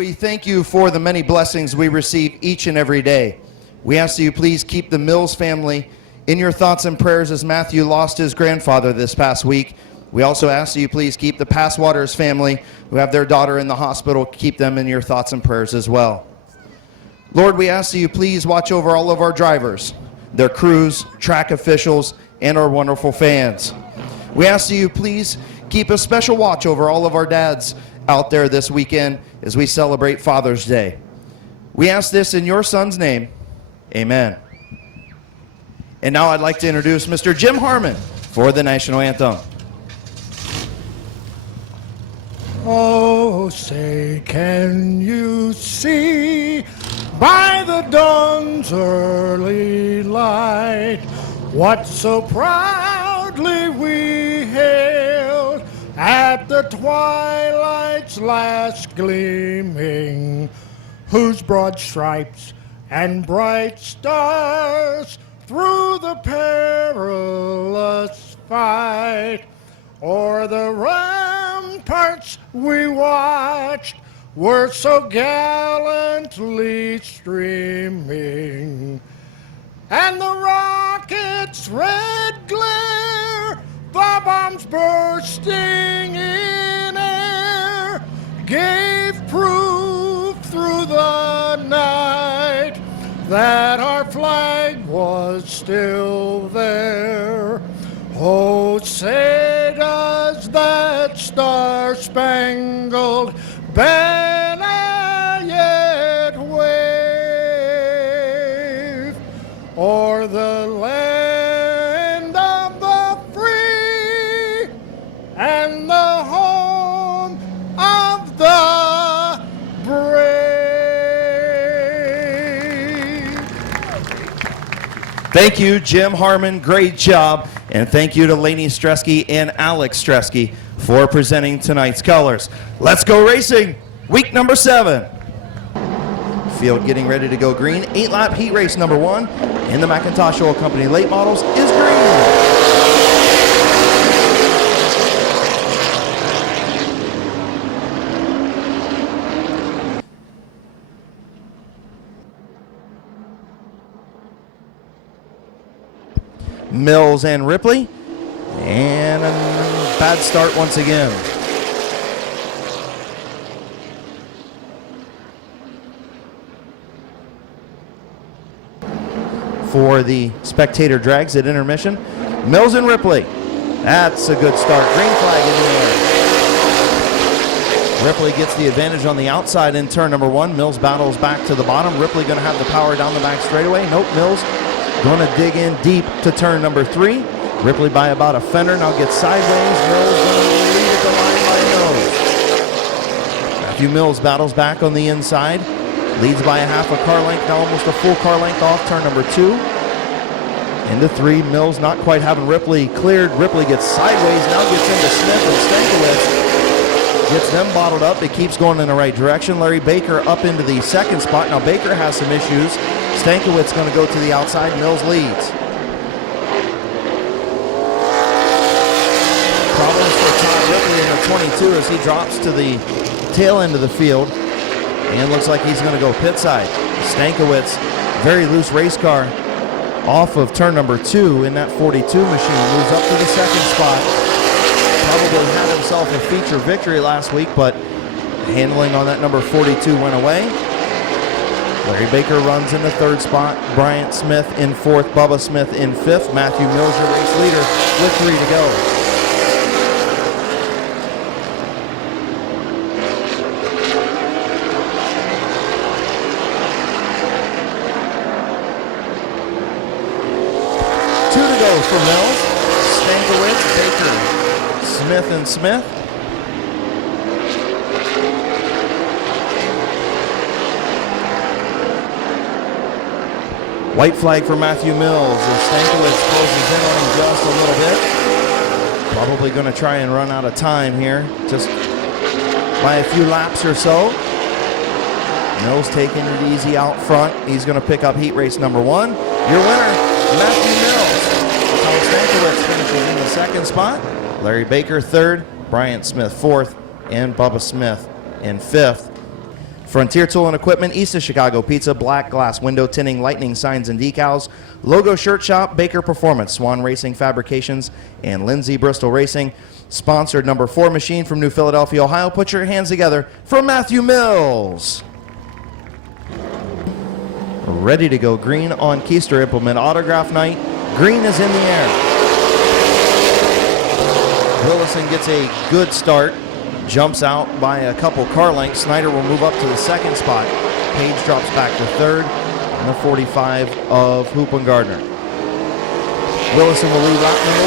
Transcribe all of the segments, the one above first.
we thank you for the many blessings we receive each and every day. We ask that you please keep the Mills family in your thoughts and prayers as Matthew lost his grandfather this past week. We also ask that you please keep the Passwaters family who have their daughter in the hospital, keep them in your thoughts and prayers as well. Lord, we ask that you please watch over all of our drivers, their crews, track officials, and our wonderful fans. We ask that you please keep a special watch over all of our dads out there this weekend as we celebrate Father's Day. We ask this in your son's name. Amen. And now I'd like to introduce Mr. Jim Harmon for the national anthem. Oh, say, can you see by the dawn's early light what so proudly we hailed at the twilight's last gleaming, whose broad stripes and bright stars through the perilous fight o'er the ramparts we watched were so gallantly streaming, and the rocket's red glare, the bombs bursting in air, gave proof through the night that our flag was still there. Oh, say does that star-spangled banner yet wave o'er the land of the free and the home of the brave? Thank you, Jim Harmon. Great job. And thank you to Lainey Stresky and Alex Stresky for presenting tonight's colors. Let's go racing. Week number 7. Field getting ready to go green. 8-lap heat race number 1 in the McIntosh Oil Company late models is green. Mills and Ripley, and a bad start once again. For the spectator drags at intermission, Mills and Ripley. That's a good start. Green flag in the air. Ripley gets the advantage on the outside in turn number 1. Mills battles back to the bottom. Ripley going to have the power down the back straightaway. Nope, Mills going to dig in deep to turn number 3. Ripley by about a fender, now gets sideways. Mills going to lead at the line by a nose. Matthew Mills battles back on the inside. Leads by a half a car length, now almost a full car length off turn number 2. Into 3, Mills not quite having Ripley cleared. Ripley gets sideways, now gets into Smith and Stankiewicz. Gets them bottled up. It keeps going in the right direction. Larry Baker up into the second spot. Now Baker has some issues. Stankiewicz going to go to the outside. Mills leads. Problems for Todd Ripley in the 22 as he drops to the tail end of the field. And looks like he's going to go pit side. Stankiewicz, very loose race car, off of turn number 2 in that 42 machine. Moves up to the second spot. Probably had himself a feature victory last week, but handling on that number 42 went away. Larry Baker runs in the 3rd spot. Bryant Smith in 4th. Bubba Smith in 5th. Matthew Mills, your race leader, with 3 to go. For Mills, Stankiewicz, Baker, Smith and Smith. White flag for Matthew Mills as Stankiewicz closes in on him just a little bit. Probably going to try and run out of time here, just by a few laps or so. Mills taking it easy out front. He's going to pick up heat race number 1. Your winner, Matthew Mills. Stankiewicz finishes in the 2nd spot. Larry Baker 3rd, Bryant Smith 4th, and Bubba Smith in 5th. Frontier Tool and Equipment, East of Chicago Pizza, Black Glass Window Tinting, Lightning Signs and Decals, Logo Shirt Shop, Baker Performance, Swan Racing Fabrications, and Lindsay Bristol Racing. Sponsored number 4 machine from New Philadelphia, Ohio. Put your hands together for Matthew Mills. Ready to go green on Keister Implement Autograph Night. Green is in the air. Willison gets a good start. Jumps out by a couple car lengths. Snyder will move up to the second spot. Page drops back to third. And the 45 of Hoop and Gardner. Willison will lead lap number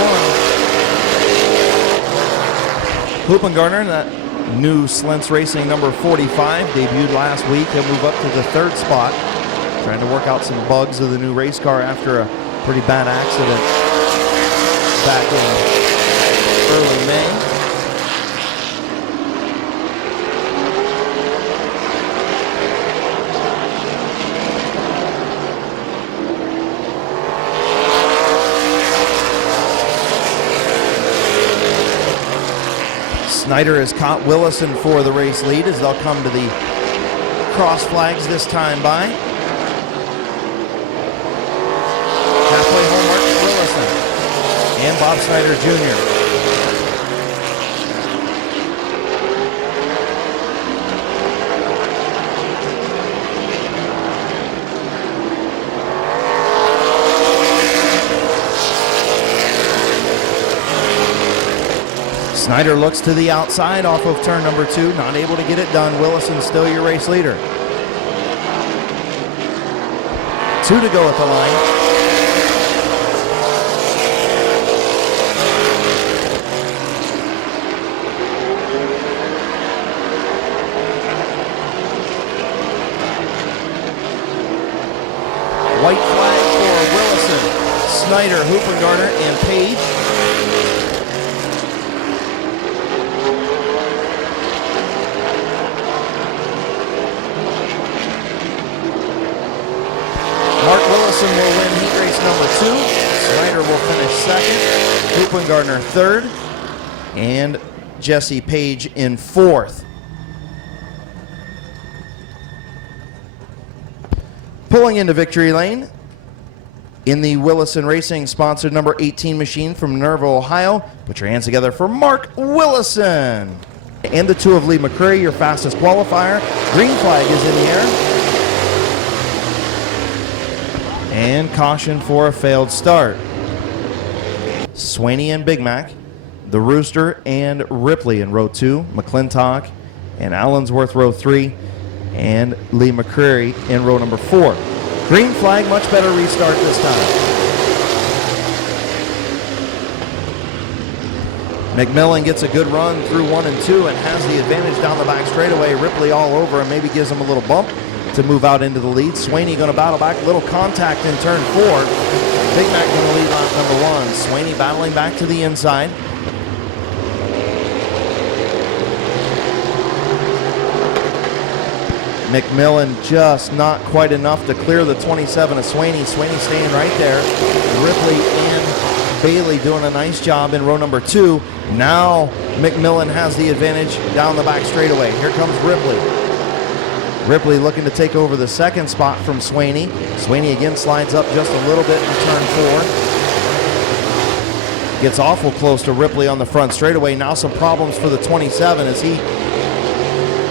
1. Hoop and Gardner, that new Slentz Racing number 45, debuted last week. He'll move up to the third spot. Trying to work out some bugs of the new race car after a pretty bad accident back in early May. Snyder has caught Willison for the race lead as they'll come to the cross flags this time by. Halfway home, Mark Willison and Bob Snyder Jr. Snyder looks to the outside off of turn number 2, not able to get it done. Willison still your race leader. 2 to go at the line. White flag for Willison, Snyder, Hoopengarner, and Page. Mark Willison will win heat race number 2. Snyder will finish second. Hoopengarner third. And Jesse Page in fourth. Pulling into victory lane in the Willison Racing sponsored number 18 machine from Minerva, Ohio. Put your hands together for Mark Willison. And the 2 of Lee McCreary, your fastest qualifier. Green flag is in the air. And caution for a failed start. Swaney and Big Mac, the Rooster and Ripley in row 2, McClintock and Allensworth row 3, and Lee McCreary in row number 4. Green flag, much better restart this time. McMillan gets a good run through 1 and 2 and has the advantage down the back straightaway. Ripley all over and maybe gives him a little bump to move out into the lead. Swaney going to battle back, little contact in turn 4. Big Mac going to lead lap number 1. Swaney battling back to the inside. McMillan just not quite enough to clear the 27 of Swaney. Swaney staying right there. Ripley and Bailey doing a nice job in row number 2. Now McMillan has the advantage down the back straightaway. Here comes Ripley. Ripley looking to take over the second spot from Swaney. Swaney again slides up just a little bit in turn 4. Gets awful close to Ripley on the front straightaway. Now some problems for the 27 as he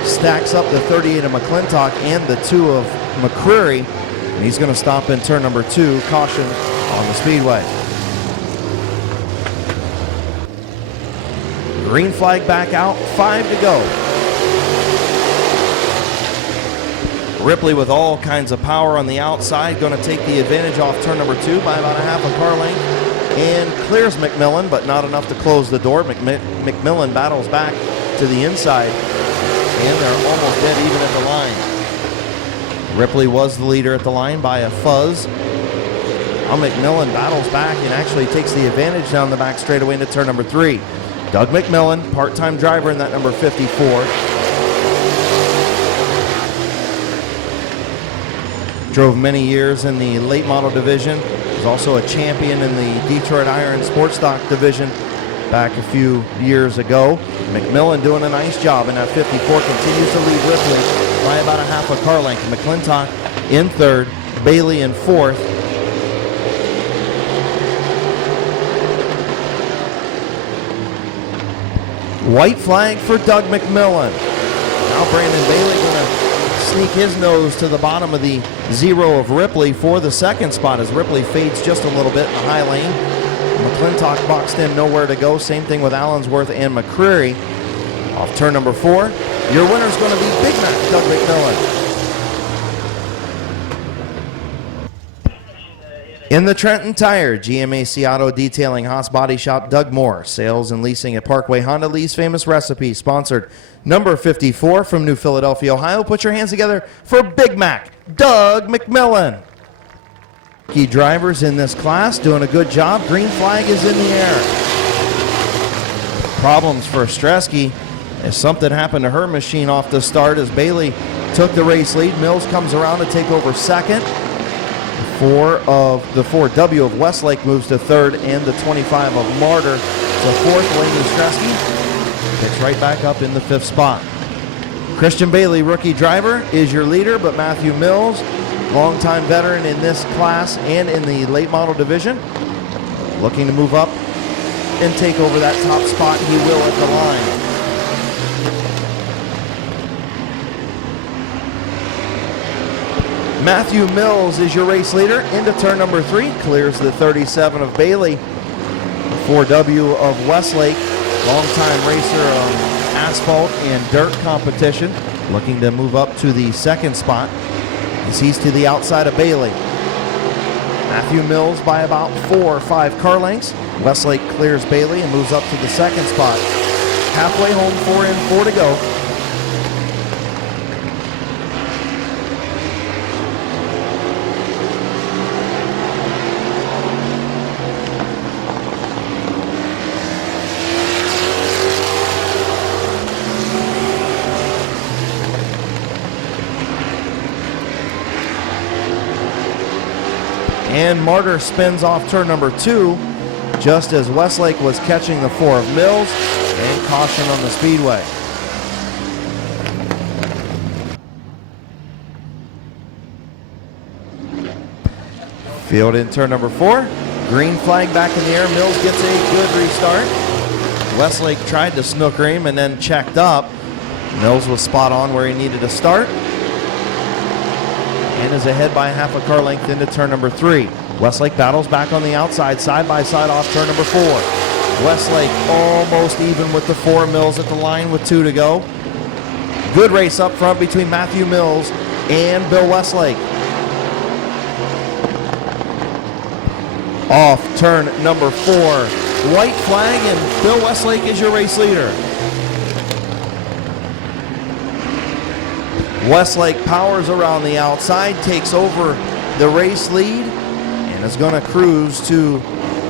stacks up the 38 of McClintock and the 2 of McCreary. And he's going to stop in turn number 2. Caution on the speedway. Green flag back out. 5 to go. Ripley with all kinds of power on the outside, going to take the advantage off turn number 2 by about a half a car length and clears McMillan, but not enough to close the door. McMillan battles back to the inside, and they're almost dead even at the line. Ripley was the leader at the line by a fuzz. Now McMillan battles back and actually takes the advantage down the back straightaway into turn number 3. Doug McMillan, part-time driver in that number 54. Drove many years in the late model division. Was also a champion in the Detroit Iron Sports Stock division back a few years ago. McMillan doing a nice job in that 54, continues to lead Ripley by about a half a car length. McClintock in third, Bailey in fourth. White flag for Doug McMillan. Now Brandon Bailey going to sneak his nose to the bottom of the zero of Ripley for the second spot as Ripley fades just a little bit in the high lane. McClintock boxed in, nowhere to go. Same thing with Allensworth and McCreary. Off turn number 4, your winner's going to be Big Mac Doug McMillan. In the Trenton Tire, GMAC Auto Detailing, Haas Body Shop, Doug Moore. Sales and leasing at Parkway Honda, Lee's Famous Recipe. Sponsored number 54 from New Philadelphia, Ohio. Put your hands together for Big Mac, Doug McMillan. Key drivers in this class doing a good job. Green flag is in the air. Problems for Stresky as something happened to her machine off the start as Bailey took the race lead. Mills comes around to take over second. The 4W of Westlake moves to third, and the 25 of Martyr to fourth. Laney Stresky picks right back up in the 5th spot. Christian Bailey, rookie driver, is your leader, but Matthew Mills, longtime veteran in this class and in the late model division, looking to move up and take over that top spot. He will at the line. Matthew Mills is your race leader into turn number 3, clears the 37 of Bailey. The 4W of Westlake, longtime racer of asphalt and dirt competition, looking to move up to the 2nd spot as he's to the outside of Bailey. Matthew Mills by about 4 or 5 car lengths. Westlake clears Bailey and moves up to the 2nd spot. Halfway home, 4 in, 4 to go. And Martyr spins off turn number 2 just as Westlake was catching the 4 of Mills, and caution on the speedway. Field in turn number 4. Green flag back in the air. Mills gets a good restart. Westlake tried to snooker him and then checked up. Mills was spot on where he needed to start, and is ahead by half a car length into turn number 3. Westlake battles back on the outside, side by side off turn number 4. Westlake almost even with the 4. Mills at the line with 2 to go. Good race up front between Matthew Mills and Bill Westlake. Off turn number 4. White flag, and Bill Westlake is your race leader. Westlake powers around the outside, takes over the race lead, and is going to cruise to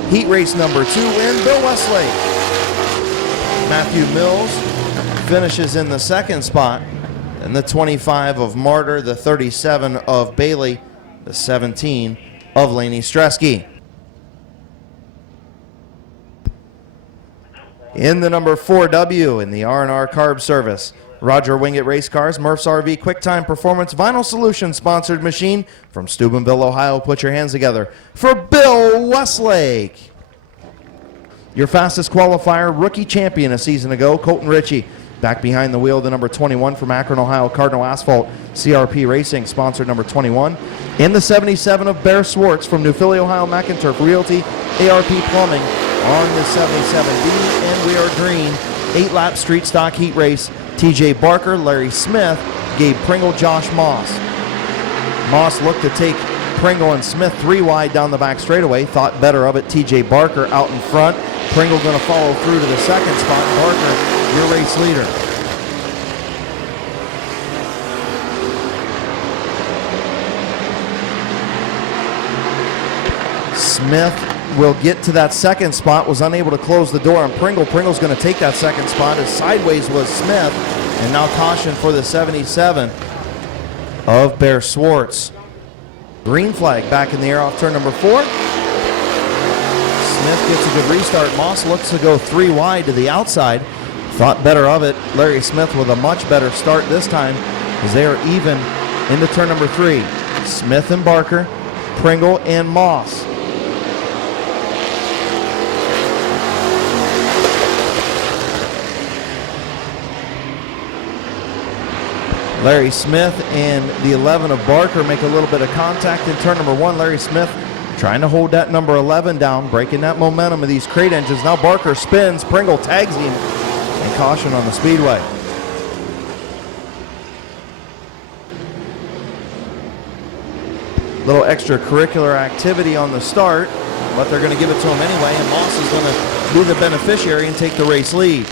heat race number 2 in Bill Westlake. Matthew Mills finishes in the 2nd spot, and the 25 of Martyr, the 37 of Bailey, the 17 of Laney Stresky. In the number 4W in the R&R Carb Service, Roger Wingate Race Cars, Murph's RV QuickTime Performance Vinyl Solution sponsored machine from Steubenville, Ohio. Put your hands together for Bill Westlake. Your fastest qualifier, rookie champion a season ago, Colton Ritchie. Back behind the wheel, the number 21 from Akron, Ohio, Cardinal Asphalt CRP Racing, sponsored number 21. In the 77 of Bear Swartz from New Philly, Ohio, McInturf Realty, ARP Plumbing on the 77B, and we are green. 8-lap street stock heat race. TJ Barker, Larry Smith, Gabe Pringle, Josh Moss. Moss looked to take Pringle and Smith 3 wide down the back straightaway. Thought better of it. TJ Barker out in front. Pringle going to follow through to the 2nd spot. Barker, your race leader. Smith will get to that 2nd spot, was unable to close the door on Pringle. Pringle's going to take that 2nd spot as sideways was Smith, and now caution for the 77 of Bear Swartz. Green flag back in the air off turn number 4. Smith gets a good restart. Moss looks to go 3 wide to the outside. Thought better of it. Larry Smith with a much better start this time. as they are even into turn number 3. Smith and Barker, Pringle and Moss. Larry Smith and the 11 of Barker make a little bit of contact in turn number 1. Larry Smith trying to hold that number 11 down, breaking that momentum of these crate engines. Now Barker spins, Pringle tags him, and caution on the speedway. Little extracurricular activity on the start, but they're going to give it to him anyway, and Moss is going to be the beneficiary and take the race lead.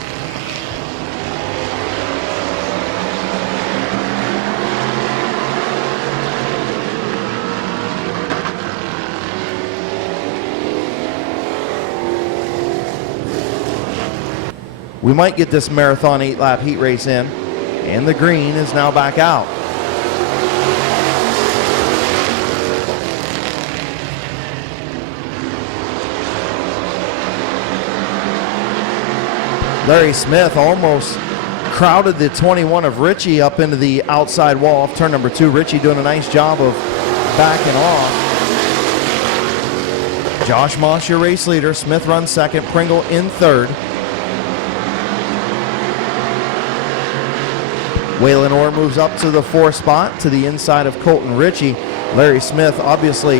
We might get this marathon 8-lap heat race in, and the green is now back out. Larry Smith almost crowded the 21 of Ritchie up into the outside wall of turn number 2. Ritchie doing a nice job of backing off. Josh Moss, your race leader. Smith runs second, Pringle in third. Waylon Orr moves up to the 4th spot to the inside of Colton Ritchie. Larry Smith obviously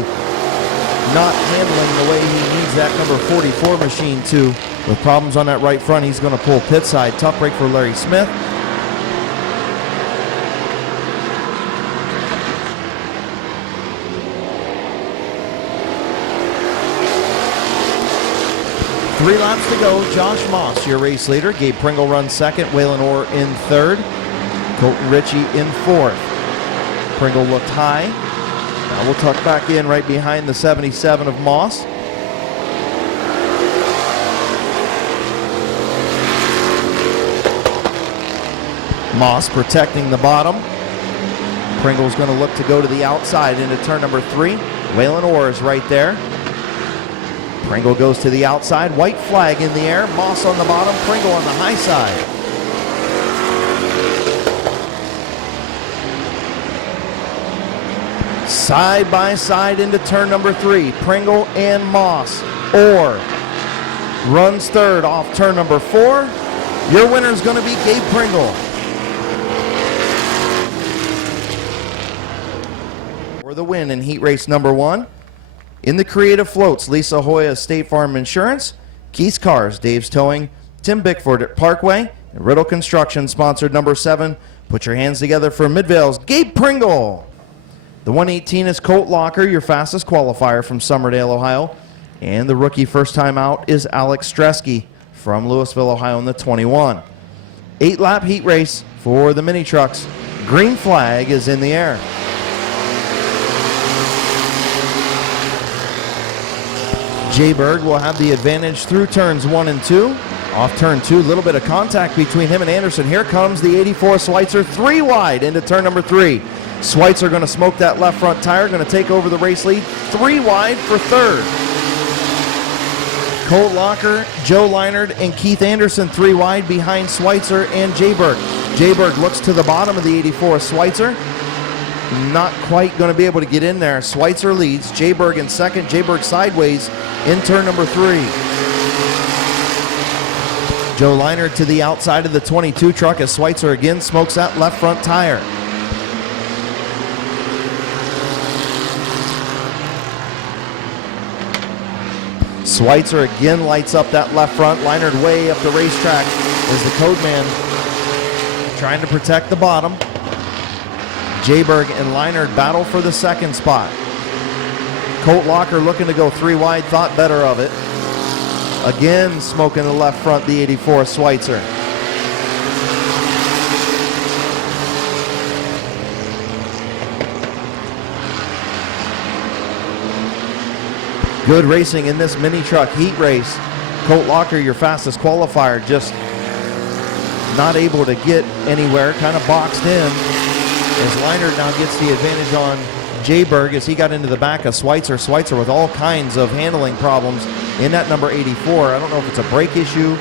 not handling the way he needs that number 44 machine to. With problems on that right front, he's going to pull pit side. Tough break for Larry Smith. Three laps to go. Josh Moss, your race leader. Gabe Pringle runs second. Waylon Orr in third. Colton Ritchie in 4th. Pringle looked high. Now we'll tuck back in right behind the 77 of Moss. Moss protecting the bottom. Pringle's going to look to go to the outside into turn number 3. Waylon Orr is right there. Pringle goes to the outside. White flag in the air. Moss on the bottom. Pringle on the high side. Side by side into turn number 3. Pringle and Moss. Orr runs third off turn number 4. Your winner is going to be Gabe Pringle. For the win in heat race number 1. In the creative floats, Lisa Hoya, State Farm Insurance, Keith's Cars, Dave's Towing, Tim Bickford at Parkway, and Riddle Construction sponsored number 7. Put your hands together for Midvale's Gabe Pringle. The 118 is Colt Locker, your fastest qualifier from Summerdale, Ohio. And the rookie first time out is Alex Stresky from Louisville, Ohio in the 21. 8-lap heat race for the mini trucks. Green flag is in the air. Jay Berg will have the advantage through turns 1 and 2. Off turn 2, a little bit of contact between him and Anderson. Here comes the 84 Schweitzer, 3 wide into turn number 3. Schweitzer going to smoke that left front tire, going to take over the race lead. 3 wide for third. Colt Locker, Joe Leinard, and Keith Anderson 3 wide behind Schweitzer and Jay Berg. Jay Berg looks to the bottom of the 84 Schweitzer. Not quite going to be able to get in there. Schweitzer leads. Jay Berg in second. Jay Berg sideways in turn number 3. Joe Leinard to the outside of the 22 truck as Schweitzer again smokes that left front tire. Schweitzer again lights up that left front. Leinard way up the racetrack as the code man trying to protect the bottom. Jayberg and Leinard battle for the second spot. Colt Locker looking to go 3 wide, thought better of it. Again smoking the left front, the 84 Schweitzer. Good racing in this mini truck heat race. Colt Locker, your fastest qualifier, just not able to get anywhere, kind of boxed in. As Leinard now gets the advantage on Jayberg as he got into the back of Schweitzer. Schweitzer with all kinds of handling problems in that number 84. I don't know if it's a brake issue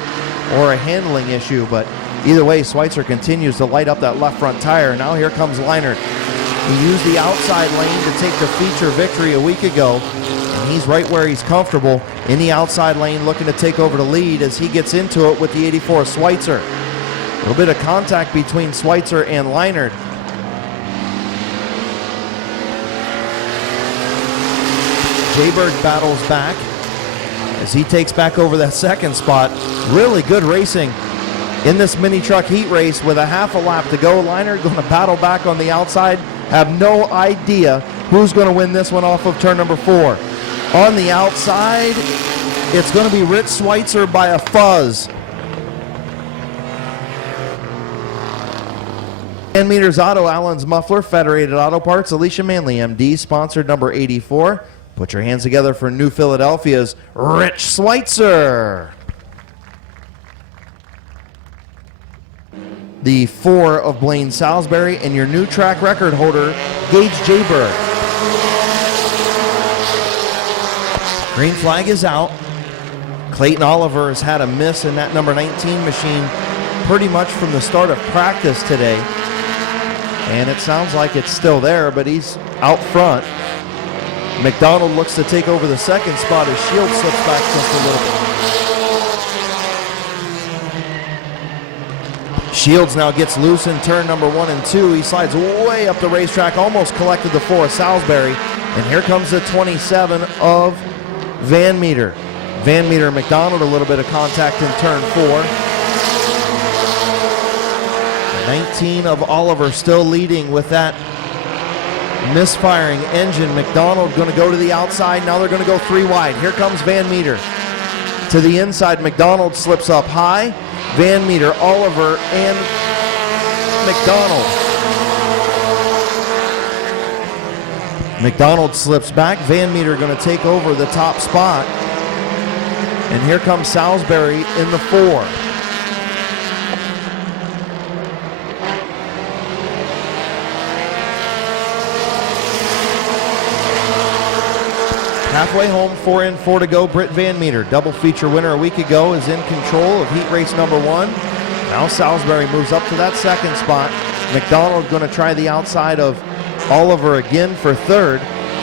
or a handling issue, but Either way, Schweitzer continues to light up that left front tire. Now here comes Leinert. He used the outside lane to take the feature victory a week ago, and he's right where he's comfortable in the outside lane, looking to take over the lead as he gets into it with the 84 Schweitzer. A little bit of contact between Schweitzer and Leinert. Jayberg battles back as he takes back over that second spot. Really good racing in this mini truck heat race with a half a lap to go. Leinert going to battle back on the outside. Have no idea who's going to win this one off of turn number 4. On the outside, it's going to be Rich Schweitzer by a fuzz. Van Meters Auto, Allen's Muffler, Federated Auto Parts, Alicia Manley, MD, sponsored number 84. Put your hands together for New Philadelphia's Rich Schweitzer. The 4 of Blaine Salisbury, and your new track record holder, Gage Jayberg. Green flag is out. Clayton Oliver has had a miss in that number 19 machine pretty much from the start of practice today. And it sounds like it's still there, but he's out front. McDonald looks to take over the second spot as Shields slips back just a little bit. Shields now gets loose in turn number 1 and 2. He slides way up the racetrack, almost collected the 4 of Salisbury. And here comes the 27 of Van Meter. Van Meter and McDonald, a little bit of contact in turn 4. 19 of Oliver still leading with that misfiring engine. McDonald going to go to the outside. Now they're going to go 3 wide. Here comes Van Meter. To the inside, McDonald slips up high. Van Meter, Oliver, and McDonald. McDonald slips back. Van Meter going to take over the top spot. And here comes Salisbury in the 4. Halfway home, 4 in, 4 to go. Britt Van Meter, double feature winner a week ago, is in control of heat race number 1. Now Salisbury moves up to that second spot. McDonald going to try the outside of Oliver again for 3rd.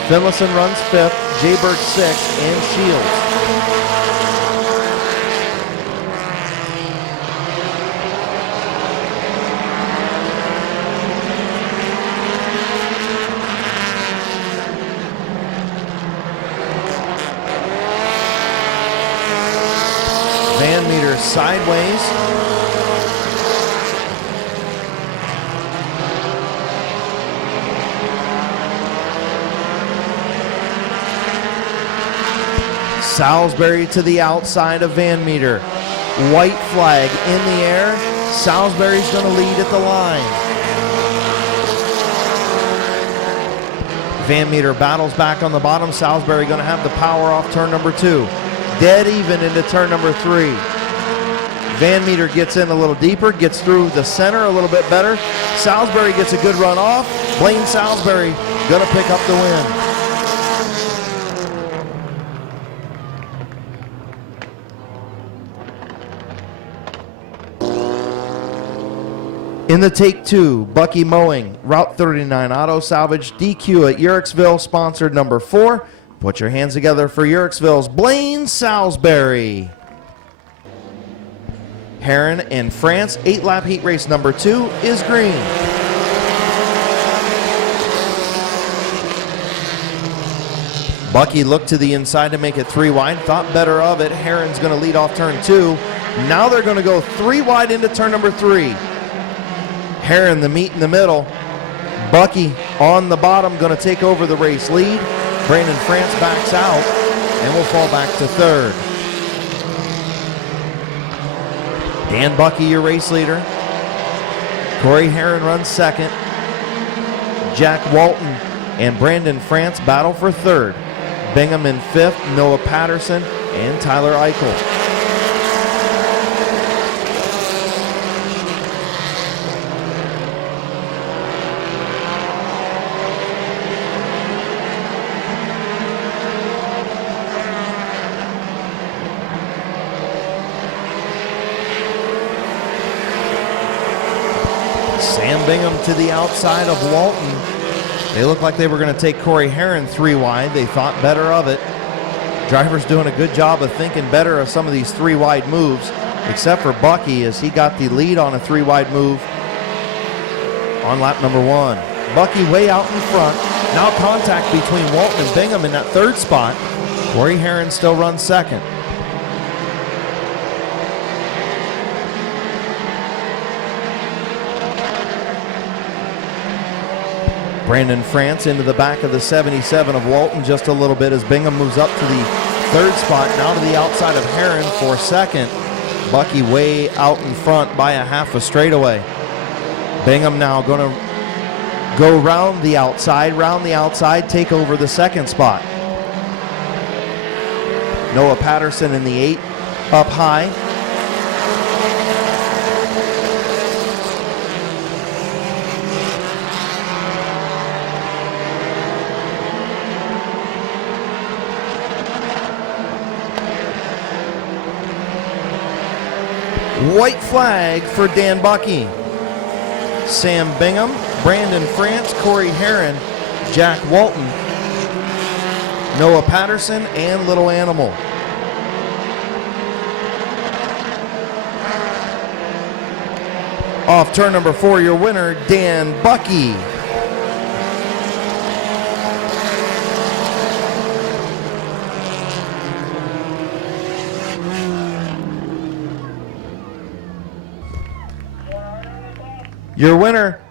Finlayson runs 5th, Jayberg 6th, and Shields. Van Meter sideways. Salisbury to the outside of Van Meter. White flag in the air. Salisbury's going to lead at the line. Van Meter battles back on the bottom. Salisbury going to have the power off turn number 2. Dead even into turn number 3. Van Meter gets in a little deeper, gets through the center a little bit better. Salisbury gets a good run off. Blaine Salisbury going to pick up the win. In the take 2, Bucky Mowing, Route 39 Auto Salvage, DQ at Uriksville, sponsored number 4. Put your hands together for Uriksville's Blaine Salisbury. Heron and France, 8-lap heat race number 2 is green. Bucky looked to the inside to make it 3 wide, thought better of it. Heron's going to lead off turn 2. Now they're going to go 3 wide into turn number 3. Heron, the meat in the middle. Bucky on the bottom, going to take over the race lead. Brandon France backs out and will fall back to 3rd. Dan Bucky, your race leader. Corey Heron runs 2nd. Jack Walton and Brandon France battle for 3rd. Bingham in 5th, Noah Patterson, and Tyler Eichel. Bingham to the outside of Walton. They look like they were going to take Corey Heron 3 wide. They thought better of it. Driver's doing a good job of thinking better of some of these 3 wide moves, except for Bucky as he got the lead on a 3 wide move on lap number 1. Bucky way out in front. Now contact between Walton and Bingham in that 3rd spot. Corey Heron still runs 2nd. Brandon France into the back of the 77 of Walton just a little bit as Bingham moves up to the 3rd spot, now to the outside of Heron for 2nd. Bucky way out in front by a half a straightaway. Bingham now going to go round the outside, take over the 2nd spot. Noah Patterson in the 8 up high. White flag for Dan Bucky. Sam Bingham, Brandon France, Corey Heron, Jack Walton, Noah Patterson, and Little Animal. Off turn number 4, your winner, Dan Bucky. Your winner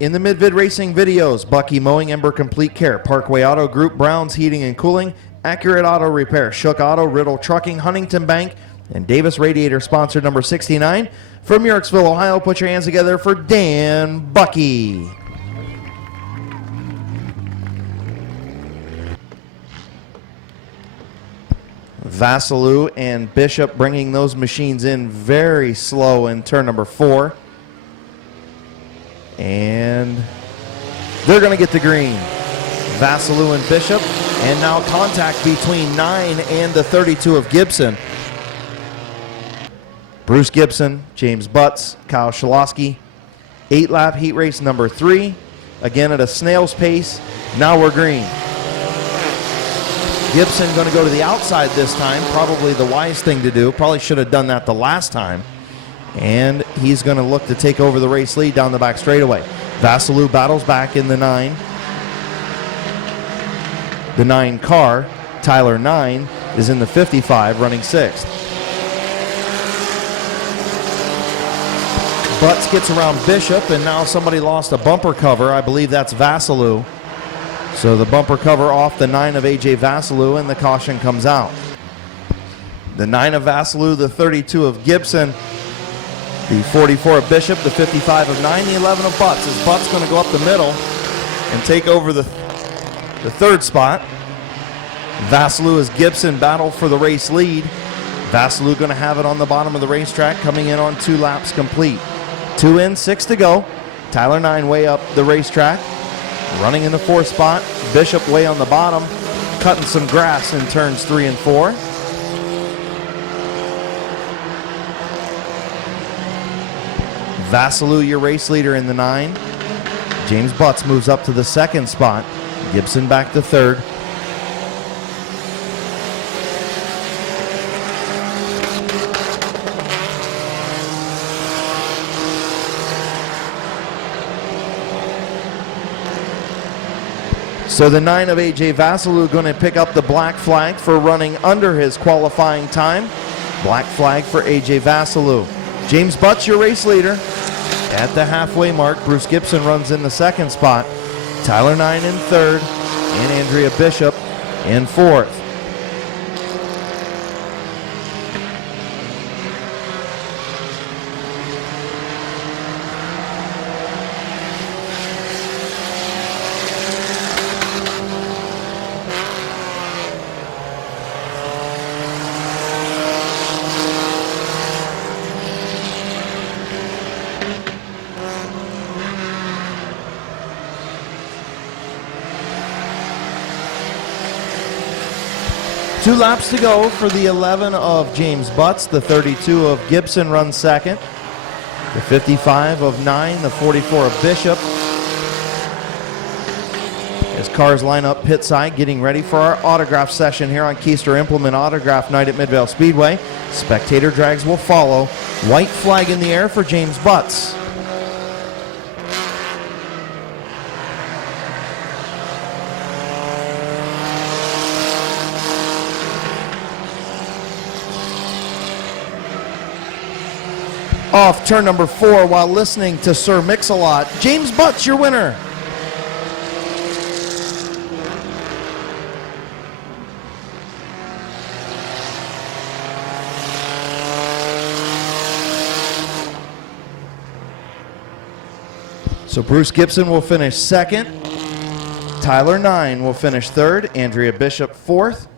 in the Mid-Vid Racing videos, Bucky Mowing, Ember Complete Care, Parkway Auto Group, Brown's Heating and Cooling, Accurate Auto Repair, Shook Auto, Riddle Trucking, Huntington Bank, and Davis Radiator, sponsor number 69. From Yorksville, Ohio, put your hands together for Dan Bucky. Vassalou and Bishop bringing those machines in very slow in turn number 4. And they're going to get the green. Vassalou and Bishop. And now contact between 9 and the 32 of Gibson. Bruce Gibson, James Butts, Kyle Shalosky. 8-lap heat race number 3. Again at a snail's pace. Now we're green. Gibson going to go to the outside this time. Probably the wise thing to do. Probably should have done that the last time. And he's going to look to take over the race lead down the back straightaway. Vassalou battles back in the 9. The 9 car, Tyler 9, is in the 55, running 6th. Butts gets around Bishop, and now somebody lost a bumper cover. I believe that's Vassalou. So the bumper cover off the 9 of A.J. Vassalou, and the caution comes out. The 9 of Vassalou, the 32 of Gibson, the 44 of Bishop, the 55 of 9, the 11 of Butts. Is Butts going to go up the middle and take over the 3rd spot? Vassalou as Gibson battle for the race lead. Vassalou going to have it on the bottom of the racetrack, coming in on 2 laps complete. 2 in, 6 to go. Tyler 9 way up the racetrack, running in the 4th spot. Bishop way on the bottom, cutting some grass in turns 3 and 4. Vassalou, your race leader in the 9. James Butts moves up to the 2nd spot. Gibson back to 3rd. So the 9 of A.J. Vassalou going to pick up the black flag for running under his qualifying time. Black flag for A.J. Vassalou. James Butts, your race leader. At the halfway mark, Bruce Gibson runs in the 2nd spot. Tyler 9 in 3rd, and Andrea Bishop in 4th. Two laps to go for the 11 of James Butts. The 32 of Gibson runs 2nd. The 55 of 9, the 44 of Bishop. As cars line up pit side, getting ready for our autograph session here on Keister Implement Autograph Night at Midvale Speedway. Spectator drags will follow. White flag in the air for James Butts. Off turn number 4 while listening to Sir Mix-a-Lot. James Butts, your winner. So Bruce Gibson will finish second. Tyler Nine will finish third. Andrea Bishop fourth.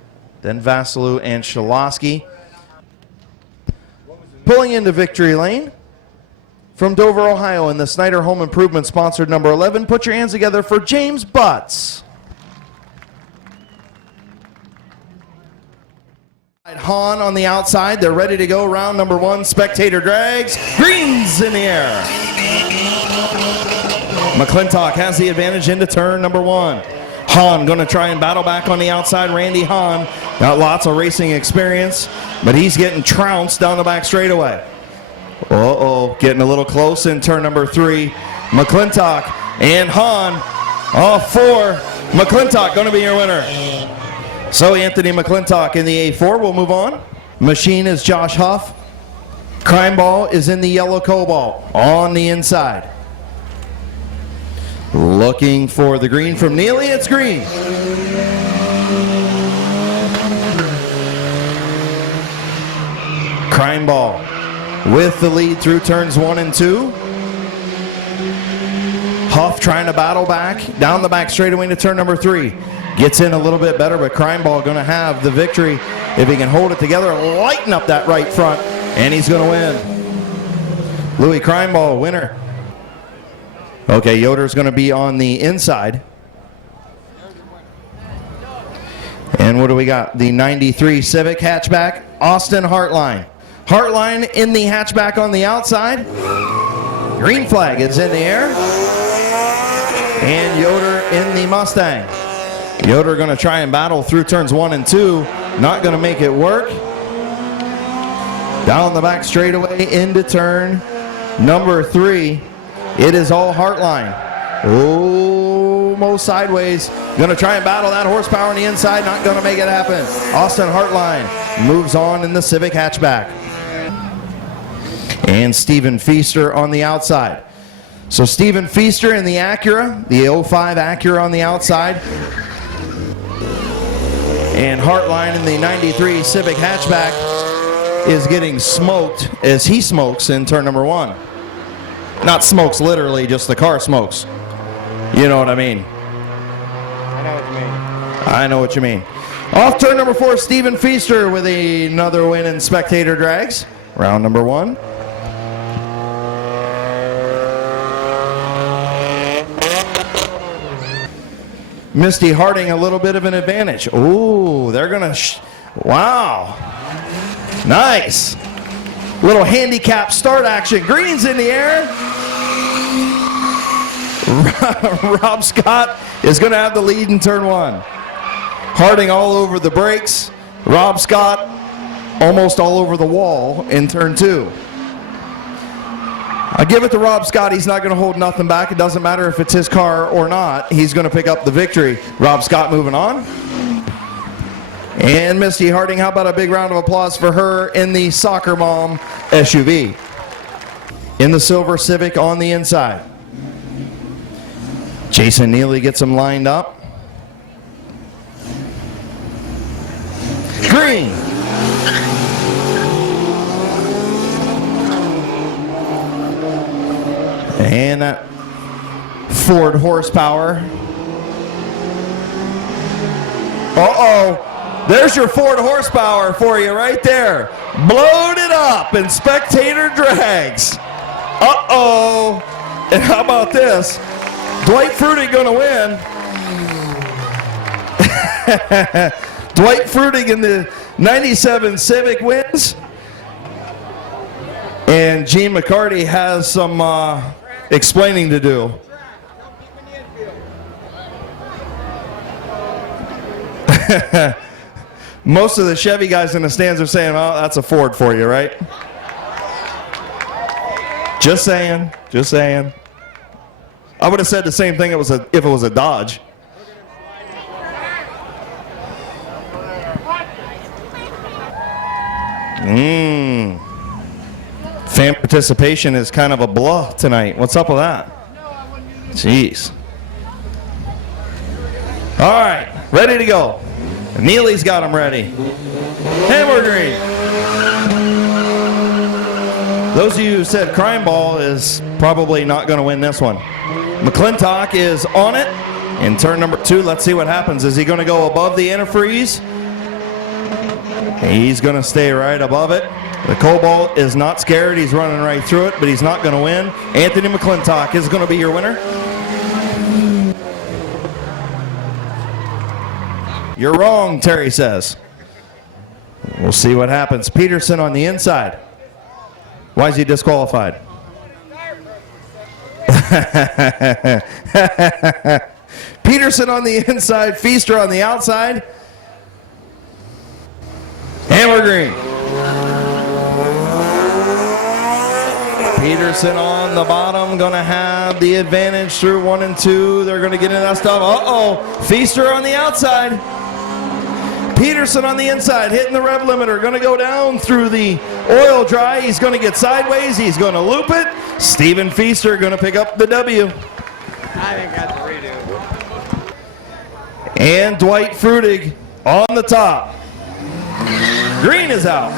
Then Vasilou and Shaloski. Pulling into victory lane from Dover, Ohio in the Snyder Home Improvement sponsored number 11. Put your hands together for James Butts. Hahn on the outside. They're ready to go. Round number 1. Spectator drags. Greens in the air. McClintock has the advantage into turn number 1. Hahn going to try and battle back on the outside. Randy Hahn got lots of racing experience, but he's getting trounced down the back straightaway. Uh-oh, getting a little close in turn number 3. McClintock and Hahn off 4. McClintock going to be your winner. So Anthony McClintock in the A4. We'll move on. Machine is Josh Huff. Crime Ball is in the yellow cobalt on the inside. Looking for the green from Neely. It's green. Crime Ball with the lead through turns 1 and 2. Huff trying to battle back down the back straightaway to turn number 3. Gets in a little bit better, but Crime Ball going to have the victory if he can hold it together, lighten up that right front, and he's going to win. Louis Crime Ball, winner. Okay, Yoder's going to be on the inside. And what do we got? The 93 Civic hatchback, Austin Hartline. Hartline in the hatchback on the outside. Green flag is in the air. And Yoder in the Mustang. Yoder going to try and battle through turns 1 and 2. Not going to make it work. Down the back straightaway into turn number 3. It is all Hartline. Almost sideways. Going to try and battle that horsepower on the inside. Not going to make it happen. Austin Hartline moves on in the Civic hatchback. And Stephen Feaster on the outside. So Stephen Feaster in the Acura, the 05 Acura on the outside. And Hartline in the 93 Civic hatchback is getting smoked as he smokes in turn number 1. Not smokes literally, just the car smokes. You know what I mean. I know what you mean. I know what you mean. Off turn number 4, Stephen Feaster with another win in spectator drags. Round number 1. Misty Harding a little bit of an advantage. Oh, they're going to... wow. Nice. Little handicap start action. Green's in the air. Rob Scott is going to have the lead in turn 1. Harding all over the brakes. Rob Scott almost all over the wall in turn 2. I give it to Rob Scott. He's not going to hold nothing back. It doesn't matter if it's his car or not. He's going to pick up the victory. Rob Scott moving on. And Misty Harding, how about a big round of applause for her in the Soccer Mom SUV. In the silver Civic on the inside. Jason Neely gets them lined up. Green. And that Ford horsepower. Uh-oh. There's your Ford horsepower for you right there. Blowed it up in spectator drags. Uh-oh. And how about this? Dwight Fruitig going to win. Dwight Fruitig in the 97 Civic wins. And Gene McCarty has some explaining to do. Most of the Chevy guys in the stands are saying, "Oh, that's a Ford for you, right?" Just saying. Just saying. I would have said the same thing if it was a Dodge. Fan participation is kind of a blah tonight. What's up with that? Jeez. All right, ready to go. Neely's got them ready. And we're green. Those of you who said Crime Ball is probably not going to win this one. McClintock is on it in turn number 2. Let's see what happens. Is he going to go above the antifreeze? He's going to stay right above it. The Cobalt is not scared. He's running right through it, but he's not going to win. Anthony McClintock is going to be your winner. You're wrong, Terry says. We'll see what happens. Peterson on the inside. Why is he disqualified? Peterson on the inside, Feaster on the outside. And we're green. Peterson on the bottom, going to have the advantage through 1 and 2. They're going to get into that stuff. Uh-oh, Feaster on the outside. Peterson on the inside, hitting the rev limiter, going to go down through the oil dry. He's going to get sideways. He's going to loop it. Steven Feaster going to pick up the W. I think that's a redo. And Dwight Frutig on the top. Green is out.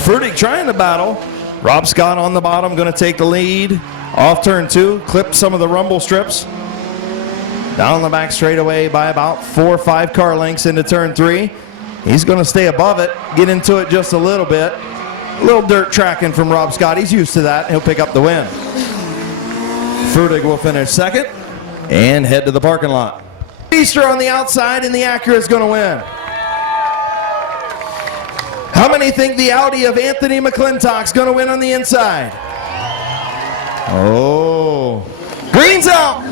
Frutig trying to battle. Rob Scott on the bottom, going to take the lead. Off turn 2, clip some of the rumble strips. Down the back straightaway by about 4 or 5 car lengths into turn 3. He's going to stay above it, get into it just a little bit. A little dirt tracking from Rob Scott. He's used to that. He'll pick up the win. Frutig will finish second and head to the parking lot. Feaster on the outside, and the Acura is going to win. How many think the Audi of Anthony McClintock's going to win on the inside? Oh. Green's out.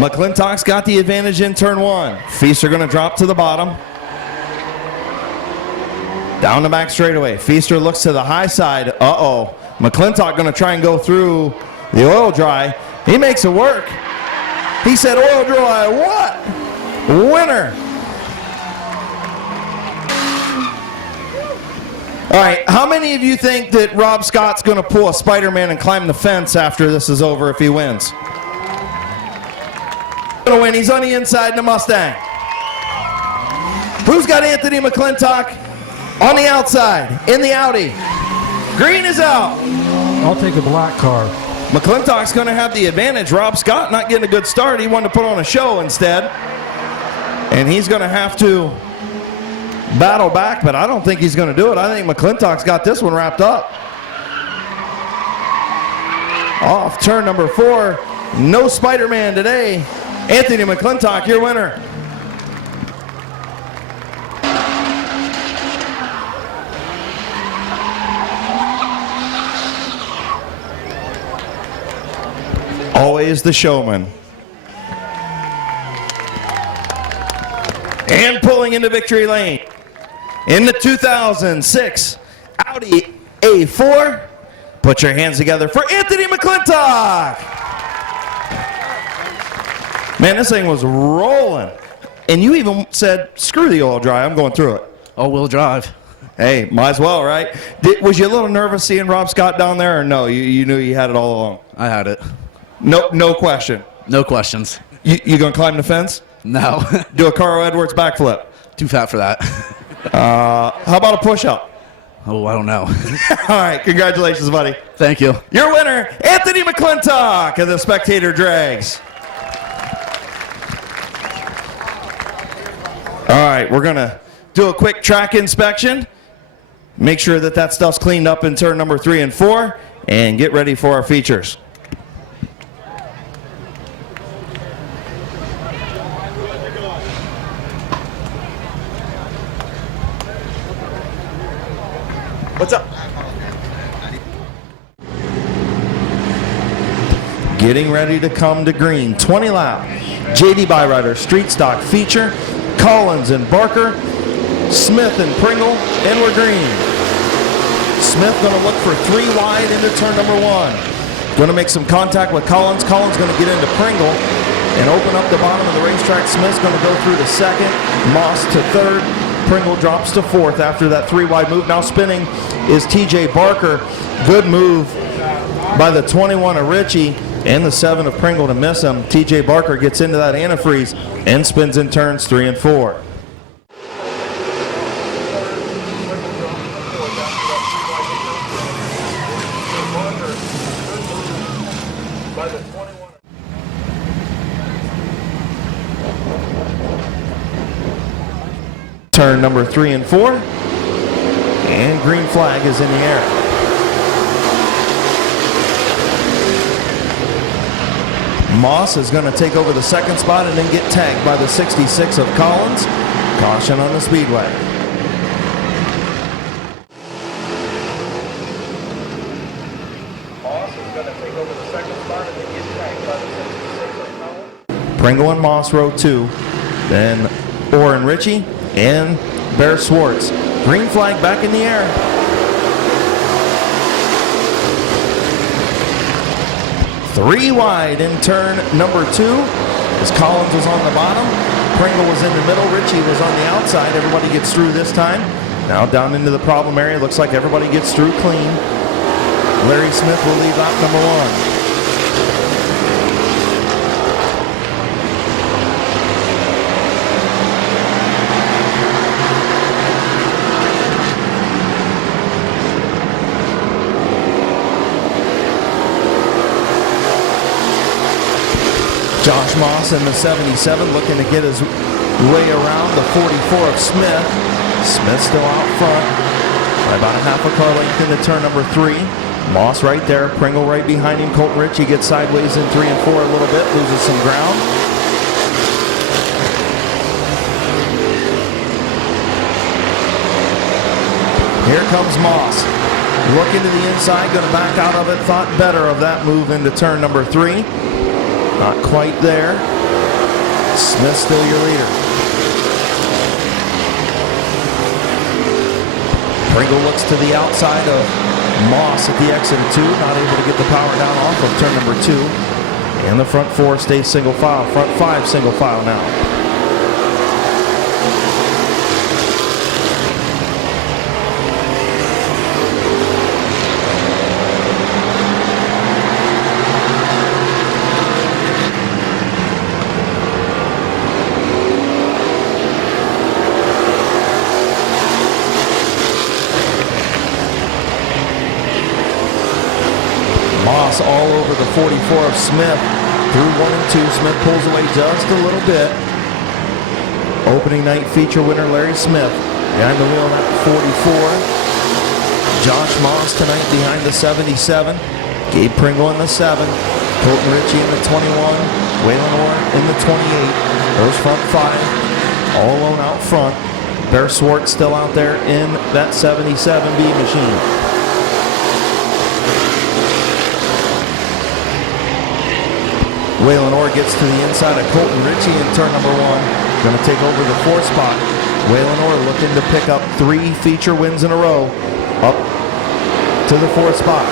McClintock's got the advantage in turn 1. Feaster going to drop to the bottom. Down the back straightaway. Feaster looks to the high side. Uh-oh. McClintock going to try and go through the oil dry. He makes it work. He said oil dry, what? Winner. All right, how many of you think that Rob Scott's going to pull a Spider-Man and climb the fence after this is over if he wins? Going to win. He's on the inside in the Mustang. Who's got Anthony McClintock on the outside in the Audi? Green is out. I'll take a black car. McClintock's going to have the advantage. Rob Scott not getting a good start. He wanted to put on a show instead. And he's going to have to battle back, but I don't think he's going to do it. I think McClintock's got this one wrapped up. Off turn number 4. No Spider-Man today. Anthony McClintock, your winner. Always the showman. And pulling into victory lane in the 2006 Audi A4. Put your hands together for Anthony McClintock. Man, this thing was rolling. And you even said, screw the oil dry, I'm going through it. All-wheel drive. Hey, might as well, right? Was you a little nervous seeing Rob Scott down there, or no? You knew you had it all along? I had it. No question. No questions. You going to climb the fence? No. Do a Carl Edwards backflip? Too fat for that. How about a push-up? Oh, I don't know. All right, congratulations, buddy. Thank you. Your winner, Anthony McClintock of the Spectator Drags. All right, we're going to do a quick track inspection. Make sure that that stuff's cleaned up in turn number 3 and 4, and get ready for our features. What's up? Getting ready to come to green. 20 lap. JD Byrider Street Stock Feature. Collins and Barker. Smith and Pringle. And we're green. Smith going to look for 3 wide into turn number 1. Going to make some contact with Collins. Collins going to get into Pringle and open up the bottom of the racetrack. Smith's going to go through to 2nd. Moss to 3rd. Pringle drops to 4th after that 3 wide move. Now spinning is TJ Barker. Good move by the 21 of Ritchie and the 7 of Pringle to miss him. TJ Barker gets into that antifreeze and spins in turns 3 and 4. Turn number 3 and 4, and green flag is in the air. Moss is going to take over the 2nd spot and then get tagged by the 66 of Collins. Caution on the speedway. Moss is going to take over the 2nd spot and then get tagged by the 66 of Collins. Pringle and Moss row 2, then Orr and Ritchie and Bear Swartz. Green flag back in the air. Three wide in turn number 2 as Collins was on the bottom. Pringle was in the middle. Ritchie was on the outside. Everybody gets through this time. Now down into the problem area. Looks like everybody gets through clean. Larry Smith will lead lap number 1. Josh Moss in the 77 looking to get his way around the 44 of Smith. Smith still out front by about a half a car length into turn number 3. Moss right there, Pringle right behind him. Colton Ritchie gets sideways in 3 and 4 a little bit, loses some ground. Here comes Moss. Looking to the inside, going to back out of it. Thought better of that move into turn number 3. Not quite there. Smith still your leader. Pringle looks to the outside of Moss at the exit of 2. Not able to get the power down off of turn number 2. And the front 4 stays single file. Front 5 single file now. Moss all over the 44 of Smith. Through 1 and 2. Smith pulls away just a little bit. Opening night feature winner Larry Smith. Behind the wheel at 44. Josh Moss tonight behind the 77. Gabe Pringle in the 7. Colton Ritchie in the 21. Waylon Orr in the 28. Those front 5 all alone out front. Bear Swartz still out there in that 77B machine. Waylon Orr gets to the inside of Colton Ritchie in turn number 1. Going to take over the 4th spot. Waylon Orr looking to pick up 3 feature wins in a row. Up to the 4th spot.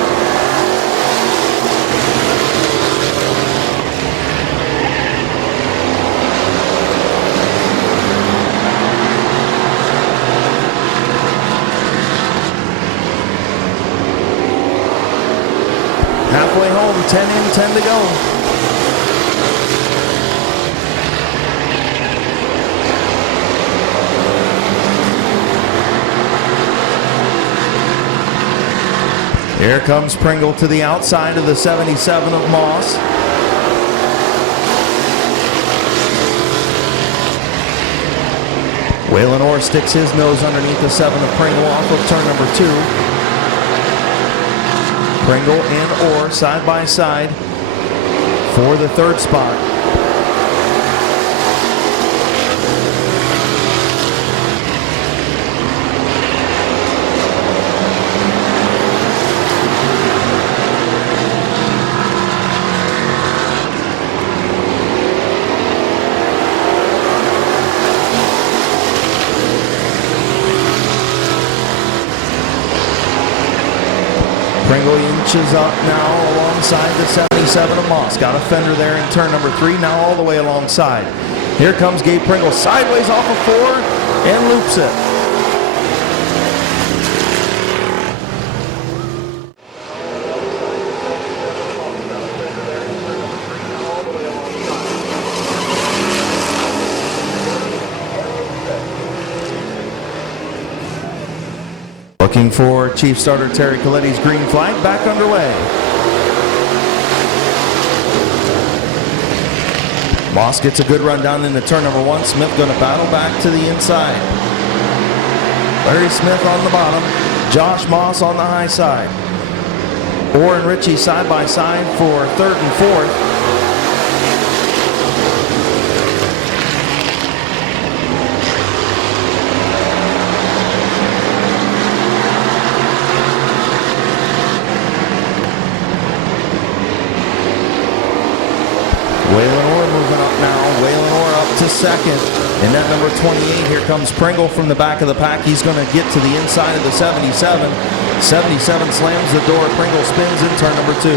Halfway home, 10 in, 10 to go. Here comes Pringle to the outside of the 77 of Moss. Waylon Orr sticks his nose underneath the 7 of Pringle off of turn number 2. Pringle and Orr side by side for the 3rd spot. Launches up now alongside the 77 of Moss. Got a fender there in turn number 3, now all the way alongside. Here comes Gabe Pringle, sideways off of 4 and loops it. Looking for Chief Starter Terry Coletti's green flag, back underway. Moss gets a good run down into turn number 1. Smith going to battle back to the inside. Larry Smith on the bottom, Josh Moss on the high side. Orr and Ritchie side by side for 3rd and 4th. Waylon Orr moving up now. Waylon Orr up to 2nd. And that number 28, here comes Pringle from the back of the pack. He's going to get to the inside of the 77. 77 slams the door. Pringle spins in turn number 2.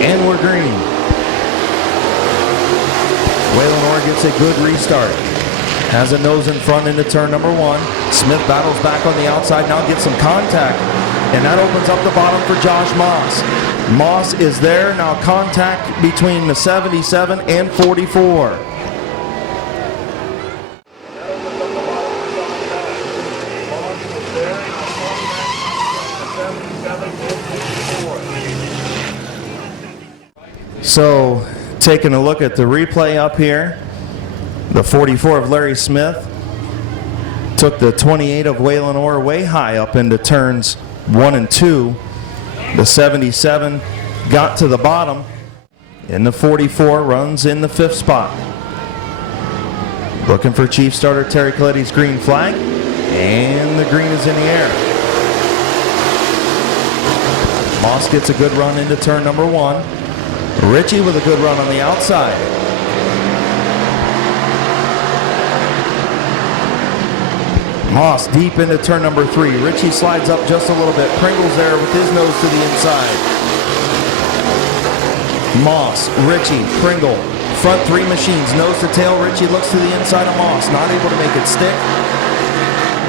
And we're green. Waylon Orr gets a good restart. Has a nose in front into turn number 1. Smith battles back on the outside, now gets some contact. And that opens up the bottom for Josh Moss. Moss is there, now contact between the 77 and 44. So, taking a look at the replay up here, the 44 of Larry Smith took the 28 of Waylon Orr way high up into turns 1 and 2. The 77 got to the bottom, and the 44 runs in the 5th spot. Looking for Chief Starter Terry Coletti's green flag, and the green is in the air. Moss gets a good run into turn number 1. Ritchie with a good run on the outside. Moss deep into turn number 3. Ritchie slides up just a little bit. Pringle's there with his nose to the inside. Moss, Ritchie, Pringle. Front 3 machines, nose to tail. Ritchie looks to the inside of Moss. Not able to make it stick.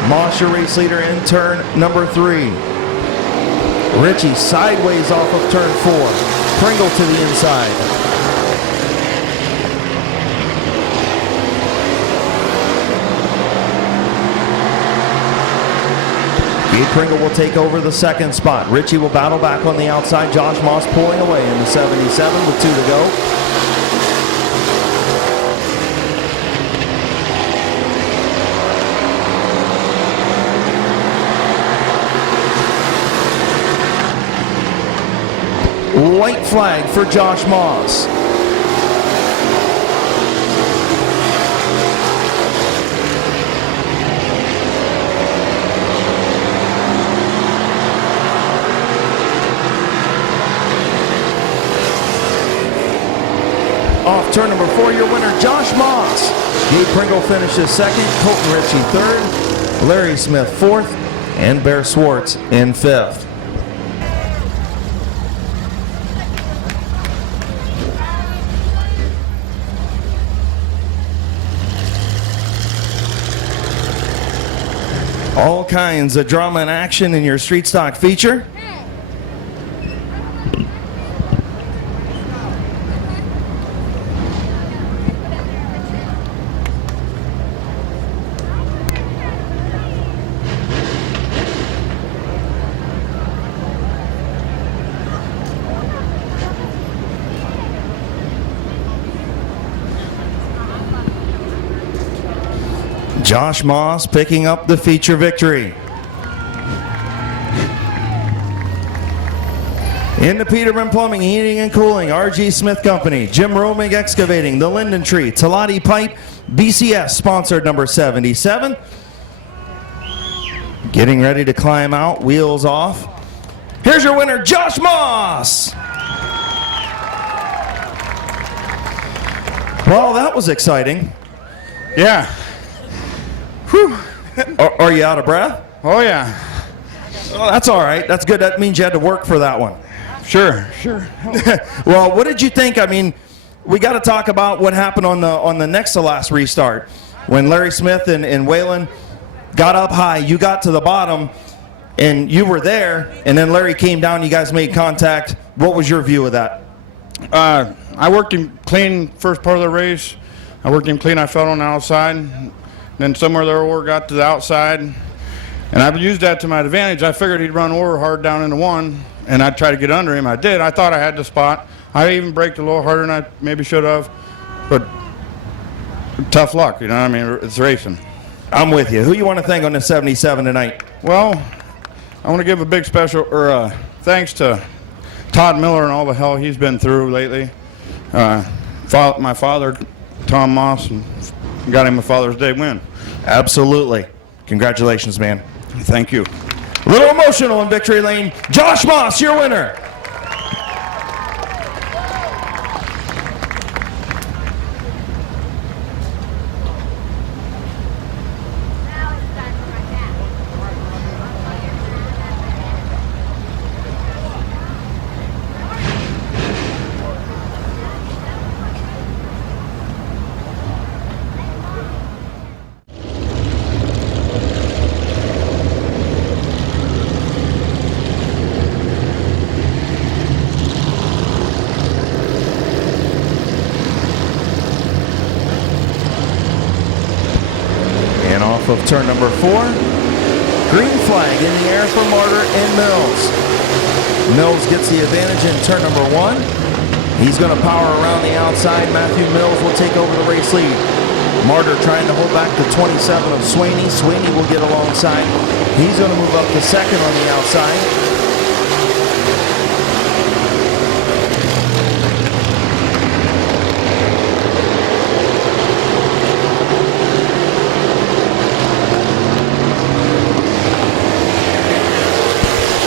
Moss, your race leader in turn number 3. Ritchie sideways off of turn 4. Pringle to the inside. Gabe Pringle will take over the 2nd spot. Ritchie will battle back on the outside. Josh Moss pulling away in the 77 with 2 to go. White flag for Josh Moss. Off turn number 4, your winner, Josh Moss. Gabe Pringle finishes 2nd, Colton Ritchie 3rd, Larry Smith 4th, and Bear Swartz in 5th. All kinds of drama and action in your street stock feature. Josh Moss picking up the feature victory. In the Peterman Plumbing, Heating and Cooling, RG Smith Company, Jim Romig Excavating, The Linden Tree, Talati Pipe, BCS sponsored number 77. Getting ready to climb out, wheels off. Here's your winner, Josh Moss. Well, that was exciting. Yeah. Whew. Are you out of breath? Oh, yeah. Oh, that's all right. That's good. That means you had to work for that one. Sure. Well, what did you think? I mean, we got to talk about what happened on the next to last restart. When Larry Smith and Waylon got up high, you got to the bottom, and you were there, and then Larry came down, you guys made contact. What was your view of that? I worked him clean first part of the race. I worked him clean. I felt on the outside. Then somewhere the Orr got to the outside, and I used that to my advantage. I figured he'd run Orr hard down into one, and I'd try to get under him. I did. I thought I had the spot. I even braked a little harder than I maybe should have, but tough luck, you know what I mean? It's racing. I'm with you. Who you want to thank on the 77 tonight? Well, I want to give a big special thanks to Todd Miller and all the hell he's been through lately. My father, Tom Moss, and got him a Father's Day win. Absolutely. Congratulations, man. Thank you. A little emotional in victory lane. Josh Moss, your winner. And off of turn number 4, green flag in the air for Martyr and Mills. Mills gets the advantage in turn number 1. He's going to power around the outside. Matthew Mills will take over the race lead. Martyr trying to hold back the 27 of Swaney. Swaney will get alongside. He's going to move up to second on the outside.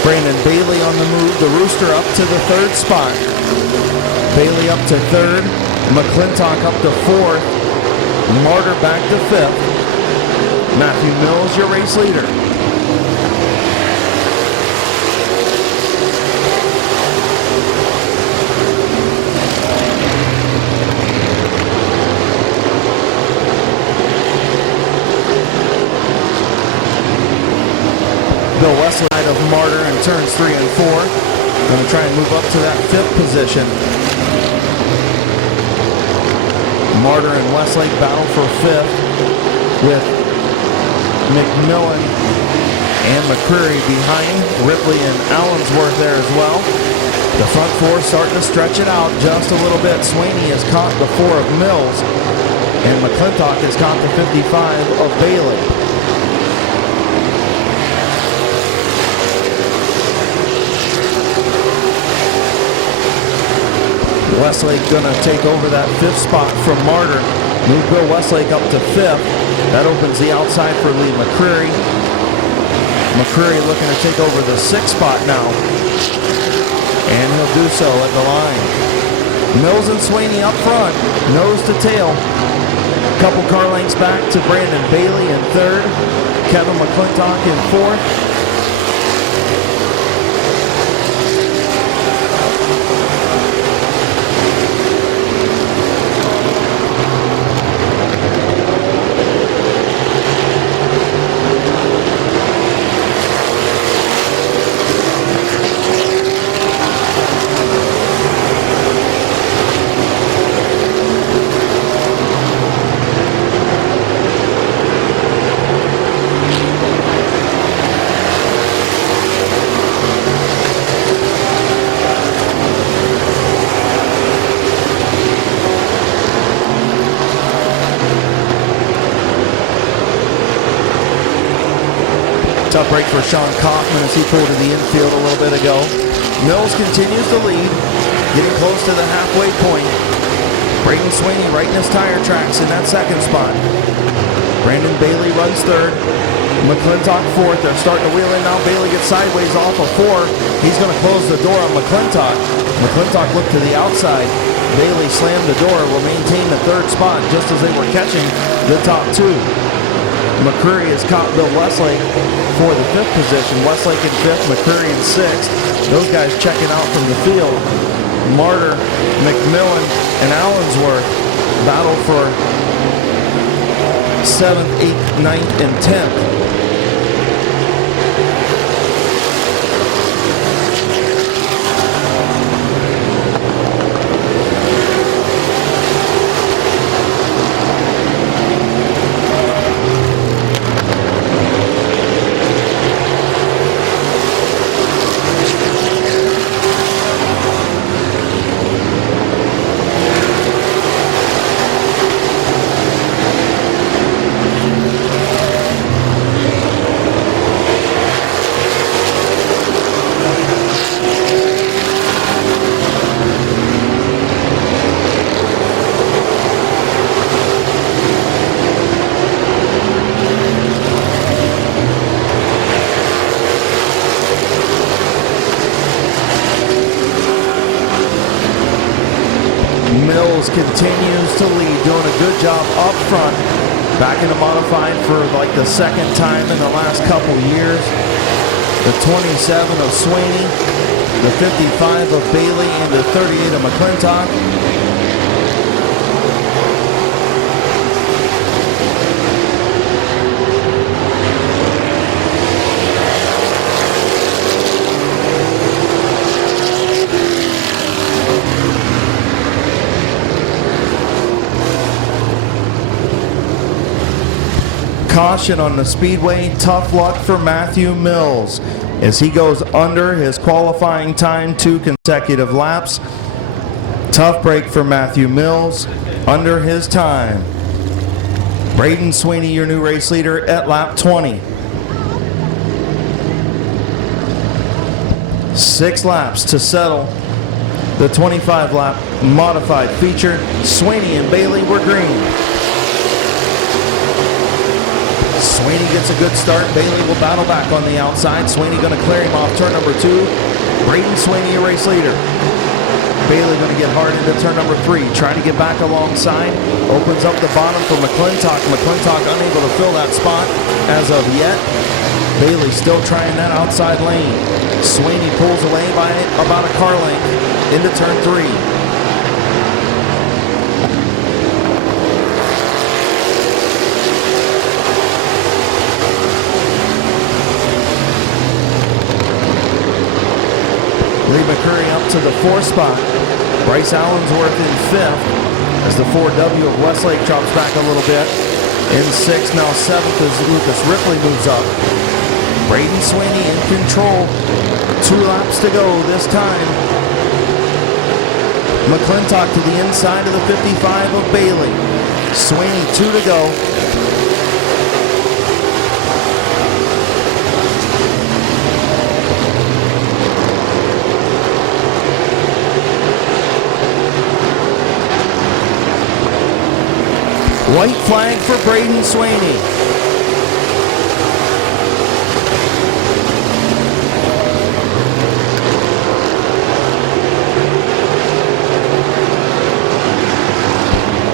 Brandon Bailey on the move, the Rooster up to the 3rd spot. Bailey up to 3rd, McClintock up to 4th, Martyr back to 5th. Matthew Mills, your race leader. Bill Westlake of Martyr in turns 3 and 4. Going to try and move up to that 5th position. Martyr and Westlake battle for 5th with McMillan and McCreary behind. Ripley and Allensworth there as well. The front 4 starting to stretch it out just a little bit. Swaney has caught the 4 of Mills, and McClintock has caught the 55 of Bailey. Westlake gonna take over that 5th spot from Martyr. Move Bill Westlake up to 5th. That opens the outside for Lee McCreary. McCreary looking to take over the 6th spot now. And he'll do so at the line. Mills and Swaney up front, nose to tail. Couple car lengths back to Brandon Bailey in 3rd. Kevin McClintock in 4th. Tough break for Sean Kaufman as he pulled to the infield a little bit ago. Mills continues to lead, getting close to the halfway point. Braden Swaney right in his tire tracks in that 2nd spot. Brandon Bailey runs 3rd. McClintock fourth. They're starting to wheel in now. Bailey gets sideways off of 4. He's going to close the door on McClintock. McClintock looked to the outside. Bailey slammed the door, will maintain the 3rd spot just as they were catching the top 2. McCreary has caught Bill Westlake for the 5th position. Westlake in 5th, McCreary in 6th. Those guys checking out from the field. Martyr, McMillan, and Allensworth battle for 7th, 8th, 9th, and 10th. Mills continues to lead, doing a good job up front. Back into modified for like the 2nd time in the last couple years. The 27 of Sweeney, the 55 of Bailey, and the 38 of McClintock. Caution on the speedway, tough luck for Matthew Mills as he goes under his qualifying time 2 consecutive laps. Tough break for Matthew Mills, under his time. Braden Sweeney, your new race leader at lap 20. 6 laps to settle the 25 lap modified feature. Sweeney and Bailey were green. Sweeney gets a good start. Bailey will battle back on the outside. Sweeney going to clear him off turn number 2. Braden Sweeney, your race leader. Bailey going to get hard into turn number 3. Trying to get back alongside. Opens up the bottom for McClintock. McClintock unable to fill that spot as of yet. Bailey still trying that outside lane. Sweeney pulls away by about a car length into turn 3. Lee McCurry up to the 4th spot. Bryce Allensworth in 5th as the 4W of Westlake drops back a little bit. In 6th, now 7th as Lucas Ripley moves up. Braden Sweeney in control. 2 laps to go this time. McClintock to the inside of the 55 of Bailey. Sweeney 2 to go. White flag for Braden Sweeney.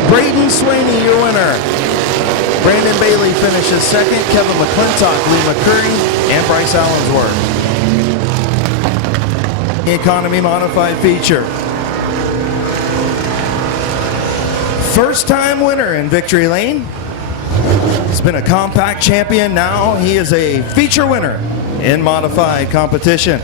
Braden Sweeney, your winner. Brandon Bailey finishes 2nd. Kevin McClintock, Lee McCurry, and Bryce Allensworth. Economy modified feature. First time winner in Victory Lane. He's been a compact champion. Now he is a feature winner in modified competition.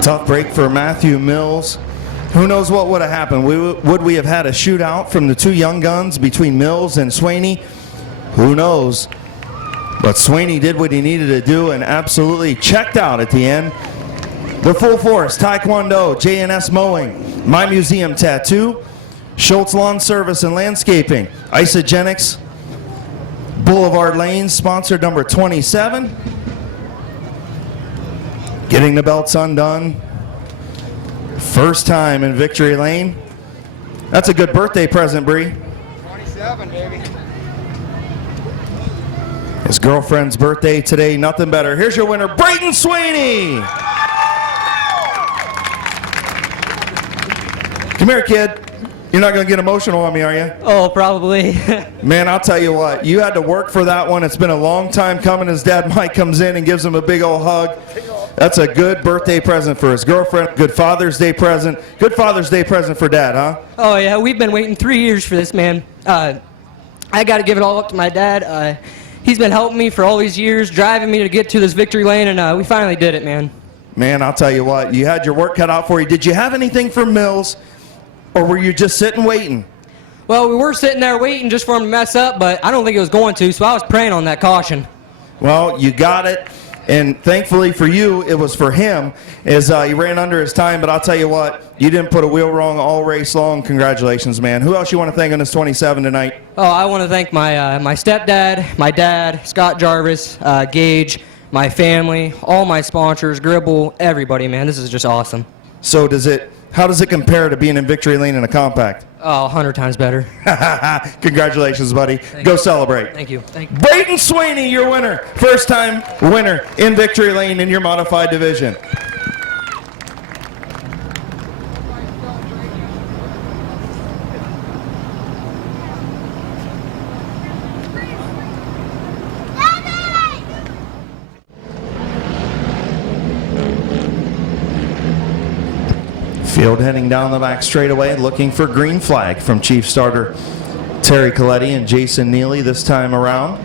Tough break for Matthew Mills. Who knows what would have happened? Would we have had a shootout from the 2 young guns between Mills and Sweeney? Who knows? But Sweeney did what he needed to do and absolutely checked out at the end. The Full Force, Taekwondo, JNS Mowing, My Museum Tattoo, Schultz Lawn Service and Landscaping, Isogenics, Boulevard Lanes, sponsored number 27. Getting the belts undone. First time in victory lane. That's a good birthday present, Bree. 27, baby. His girlfriend's birthday today, nothing better. Here's your winner, Brayton Sweeney. Come here, kid. You're not going to get emotional on me, are you? Oh, probably. Man, I'll tell you what. You had to work for that one. It's been a long time coming. His dad, Mike, comes in and gives him a big old hug. That's a good birthday present for his girlfriend. Good Father's Day present. Good Father's Day present for Dad, huh? Oh, yeah, we've been waiting 3 years for this, man. I got to give it all up to my dad. He's been helping me for all these years, driving me to get to this victory lane, and we finally did it, man. Man, I'll tell you what. You had your work cut out for you. Did you have anything from Mills, or were you just sitting waiting? Well, we were sitting there waiting just for him to mess up, but I don't think it was going to, so I was praying on that caution. Well, you got it. And thankfully for you, it was for him, as he ran under his time. But I'll tell you what, you didn't put a wheel wrong all race long. Congratulations, man. Who else you want to thank on this 27 tonight? Oh, I want to thank my stepdad, my dad, Scott Jarvis, Gage, my family, all my sponsors, Gribble, everybody, man. This is just awesome. So how does it compare to being in victory lane in a compact? Oh, 100 times better. Congratulations, buddy. Go celebrate. Thank you. Thank you. Brayton Sweeney, your winner. First time winner in victory lane in your modified division. Field heading down the back straightaway, looking for green flag from Chief Starter Terry Coletti and Jason Neely this time around.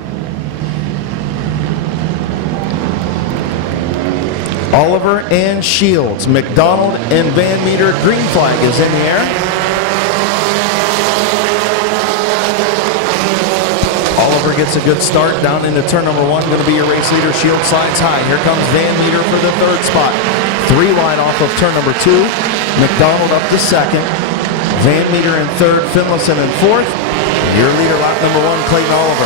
Oliver and Shields, McDonald and Van Meter, green flag is in the air. Oliver gets a good start down into turn number one, going to be your race leader. Shields slides high. Here comes Van Meter for the third spot. 3 wide off of turn number 2. McDonald up to second. Van Meter in third. Finlayson in fourth. Your leader, lap number 1, Clayton Oliver.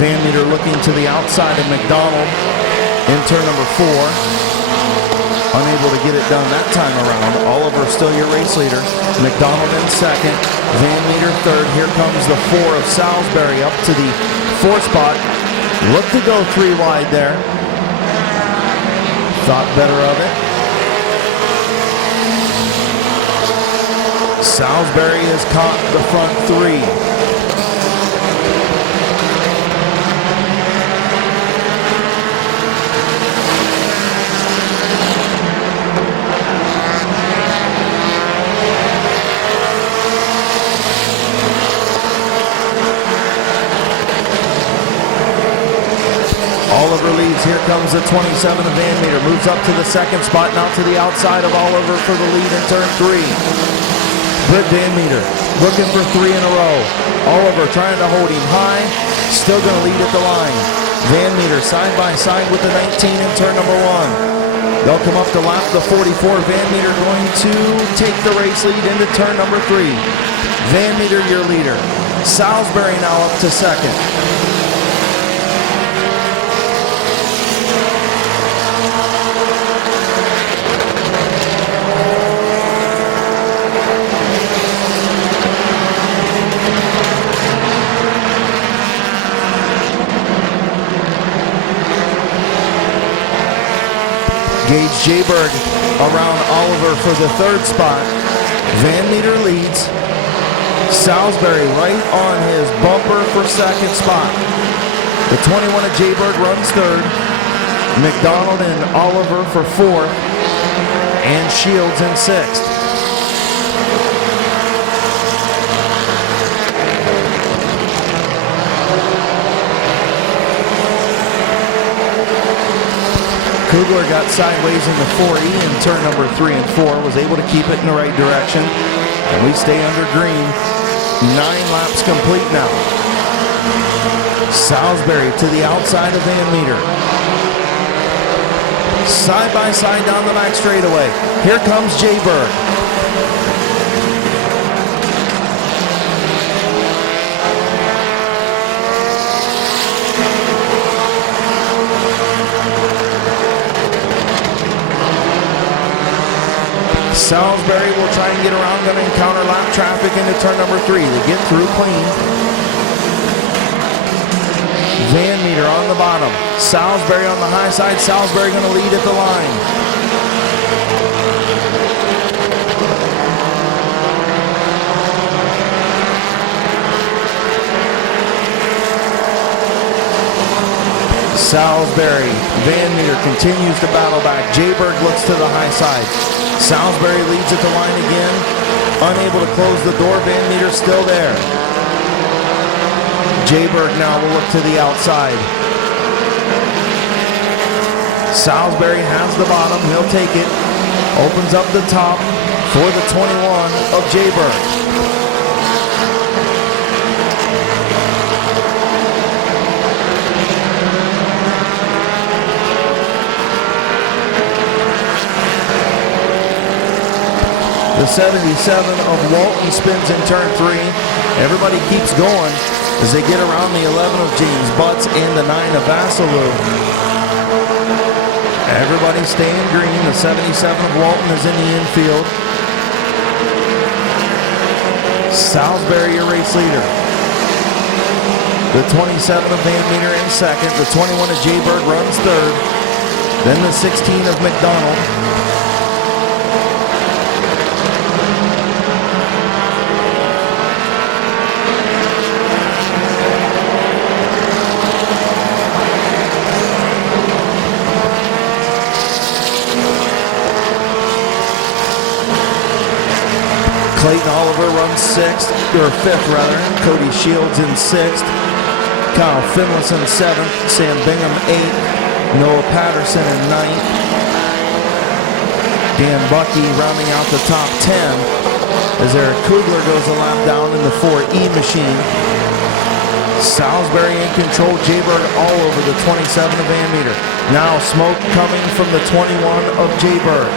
Van Meter looking to the outside of McDonald in turn number 4. Unable to get it done that time around. Oliver still your race leader. McDonald in second. Van Meter third. Here comes the 4 of Salisbury up to the 4th spot. Look to go 3 wide there. Thought better of it. Salisbury has caught the front 3. Oliver leads. Here comes the 27 of Van Meter. Moves up to the 2nd spot. Now to the outside of Oliver for the lead in turn 3. Britt Van Meter looking for 3 in a row. Oliver trying to hold him high. Still going to lead at the line. Van Meter side by side with the 19 in turn number 1. They'll come up to lap the 44. Van Meter going to take the race lead into turn number 3. Van Meter your leader. Salisbury now up to second. Gage Jayberg around Oliver for the 3rd spot. Van Meter leads. Salisbury right on his bumper for 2nd spot. The 21 of Jayberg runs 3rd. McDonald and Oliver for 4th. And Shields in 6th. Kugler got sideways in the 4E in turn number 3 and 4, was able to keep it in the right direction. And we stay under green. 9 laps complete now. Salisbury to the outside of Van Meter. Side by side down the back straightaway. Here comes Jay Berg. Salisbury will try and get around, going to encounter lap traffic into turn number 3. They get through clean. Van Meter on the bottom. Salisbury on the high side. Salisbury going to lead at the line. Salisbury, Van Meter continues to battle back. Jayberg looks to the high side. Salisbury leads at the line again. Unable to close the door. Van Meter still there. Jayberg now will look to the outside. Salisbury has the bottom. He'll take it. Opens up the top for the 21 of Jayberg. The 77 of Walton spins in turn 3. Everybody keeps going as they get around the 11 of James Butts and the 9 of Vassalou. Everybody staying green. The 77 of Walton is in the infield. Salisbury, your race leader. The 27 of Van Meter in second. The 21 of Jayberg runs third. Then the 16 of McDonald. Clayton Oliver runs sixth, or fifth rather. Cody Shields in sixth. Kyle Finlayson seventh. Sam Bingham eighth. Noah Patterson in ninth. Dan Bucky rounding out the top 10 as Eric Kugler goes a lap down in the 4E machine. Salisbury in control. Jayberg all over the 27 of Van Meter. Now smoke coming from the 21 of Jayberg.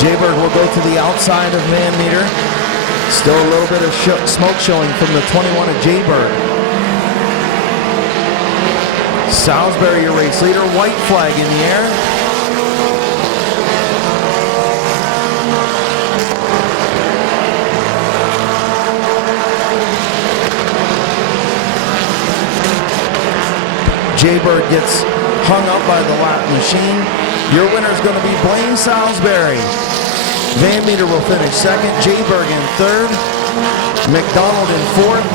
Jayberg will go to the outside of Van Meter. Still a little bit of smoke showing from the 21 of Jayberg. Salisbury, your race leader. White flag in the air. Jayberg gets hung up by the lap machine. Your winner is going to be Blaine Salisbury. Van Meter will finish second. Jayberg in third. McDonald in fourth.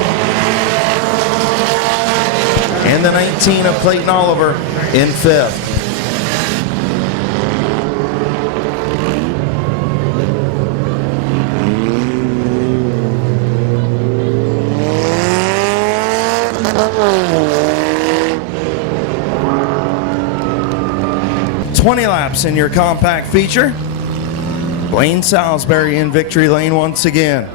And the 19 of Clayton Oliver in fifth. "20 laps in your compact feature. Blaine Salisbury in victory lane once again."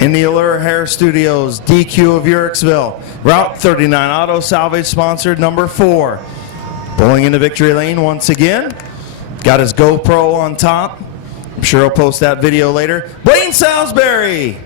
In the Allure Hair Studios, DQ of Urixville, Route 39 Auto Salvage sponsored number 4. Pulling into victory lane once again. Got his GoPro on top. I'm sure he'll post that video later. Blaine Salisbury!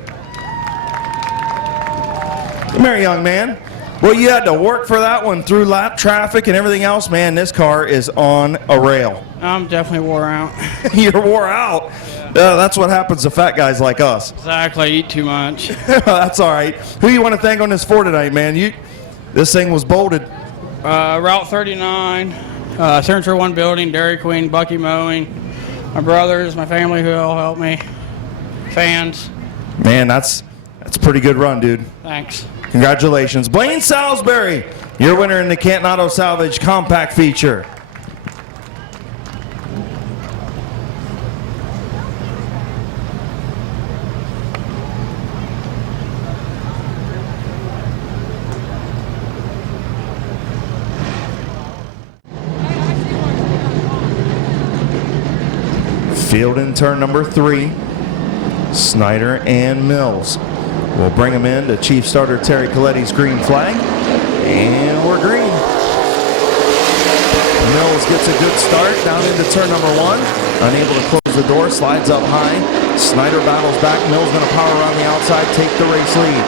Come here, young man. Well, you had to work for that one through lap traffic and everything else. Man, this car is on a rail. I'm definitely wore out. You're wore out. That's what happens to fat guys like us. Exactly, I eat too much. That's all right. Who you want to thank on this for tonight, man? This thing was bolted. Route 39, Signature One Building, Dairy Queen, Bucky Mowing, my brothers, my family who all helped me, fans. Man, that's a pretty good run, dude. Thanks. Congratulations. Blaine Salisbury, your winner in the Canton Auto Salvage Compact Feature. Field in turn number 3, Snyder and Mills. We'll bring them in to Chief Starter Terry Coletti's green flag, and we're green. Mills gets a good start down into turn number 1, unable to close the door, slides up high. Snyder battles back. Mills going to power around the outside, take the race lead.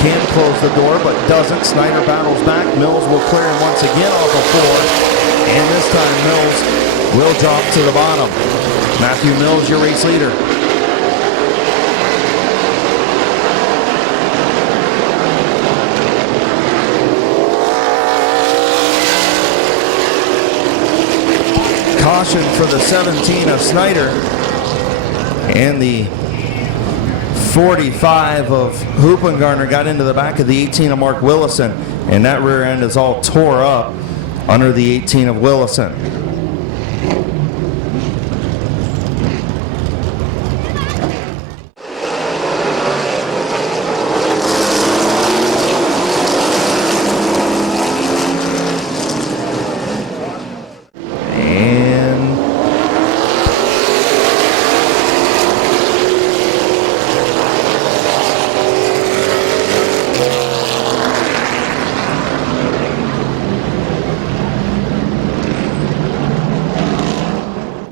Can close the door, but doesn't. Snyder battles back. Mills will clear him once again off of 4, and this time Mills will drop to the bottom. Matthew Mills, your race leader. Caution for the 17 of Snyder and the 45 of Hoopengarner got into the back of the 18 of Mark Willison, and that rear end is all tore up under the 18 of Willison.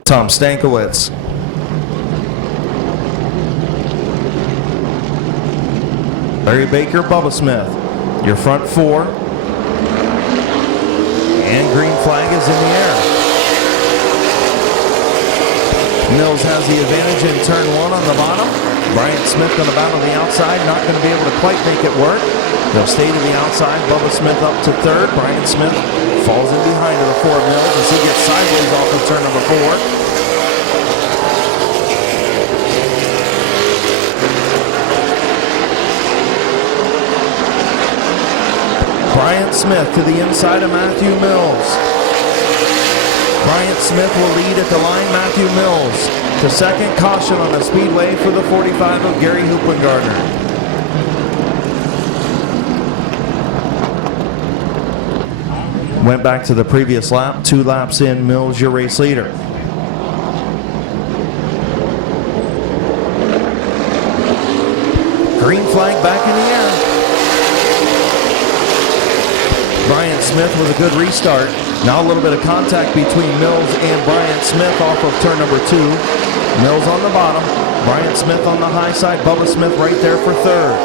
Tom Stankiewicz. Larry Baker, Bubba Smith. Your front 4. And green flag is in the air. Mills has the advantage in turn 1 on the bottom. Bryant Smith going to battle the outside, not going to be able to quite make it work. They'll stay to the outside. Bubba Smith up to 3rd. Bryant Smith falls in behind to the 4 of Mills as he gets sideways off of turn number 4. Bryant Smith to the inside of Matthew Mills. Bryant Smith will lead at the line. Matthew Mills to 2nd. Caution on the speedway for the 45 of Gary Hoopengarner. Went back to the previous lap. 2 laps in, Mills your race leader. Green flag back in the air. Bryant Smith with a good restart. Now a little bit of contact between Mills and Bryant Smith off of turn number 2. Mills on the bottom. Bryant Smith on the high side. Bubba Smith right there for 3rd.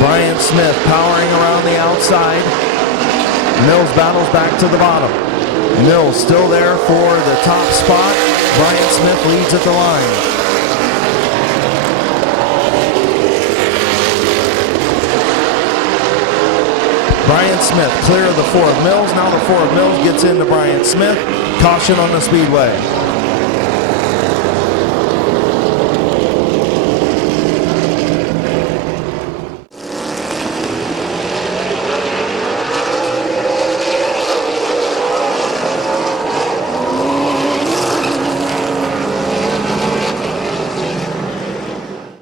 Bryant Smith powering around the outside. Mills battles back to the bottom. Mills still there for the top spot. Bryant Smith leads at the line. Bryant Smith clear of the 4 of Mills. Now the 4 of Mills gets into Bryant Smith. Caution on the speedway.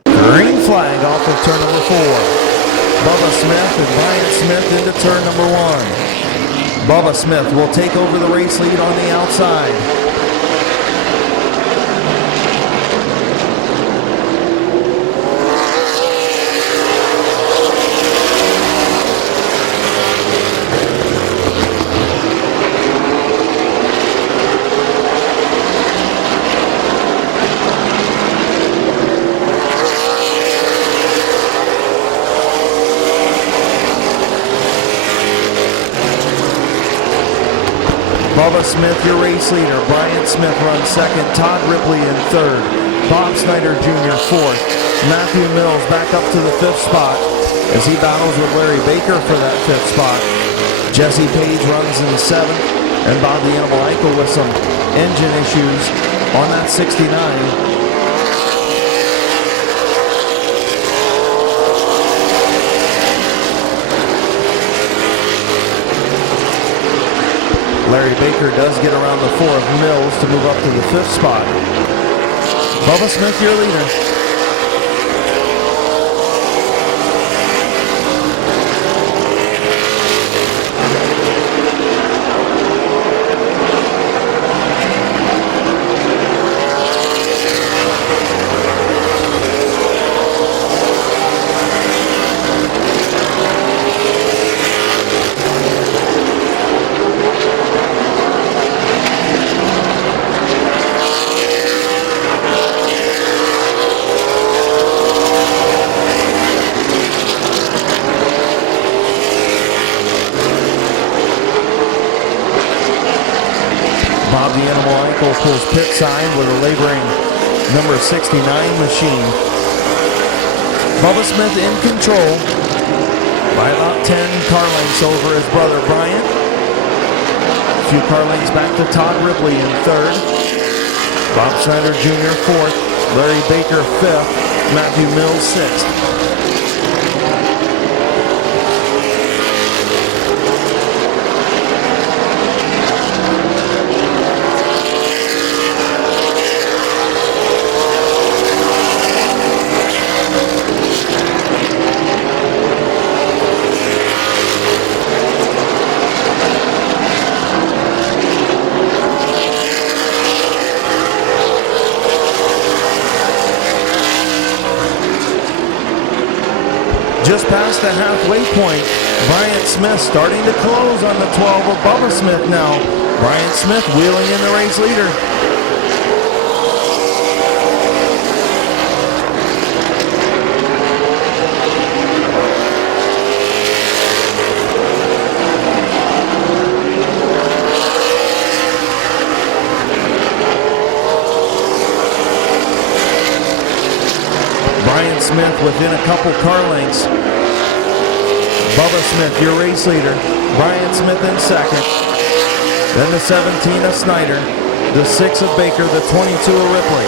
Green flag off of turn number 4. Bubba Smith and Bryant Smith into turn number 1. Bubba Smith will take over the race lead on the outside. Bubba Smith, your race leader. Bryant Smith runs 2nd. Todd Ripley in 3rd. Bob Snyder Jr. fourth. Matthew Mills back up to the fifth spot as he battles with Larry Baker for that fifth spot. Jesse Page runs in seventh, and Bob the Animal Ankle with some engine issues on that 69. Larry Baker does get around the four of Mills to move up to the fifth spot. Bubba Smith, your leader. Bob the Animal Ankle pulls pit sign with a laboring number 69 machine. Bubba Smith in control by about 10 car lengths over his brother Bryant. A few car lengths back to Todd Ripley in third. Bob Snyder Jr. fourth. Larry Baker fifth. Matthew Mills sixth. Just past the halfway point, Bryant Smith starting to close on the 12 of Bubba Smith now. Bryant Smith wheeling in the race leader. Bryant Smith within a couple car lengths. Bubba Smith, your race leader. Bryant Smith in second. Then the 17 of Snyder. The 6 of Baker. The 22 of Ripley.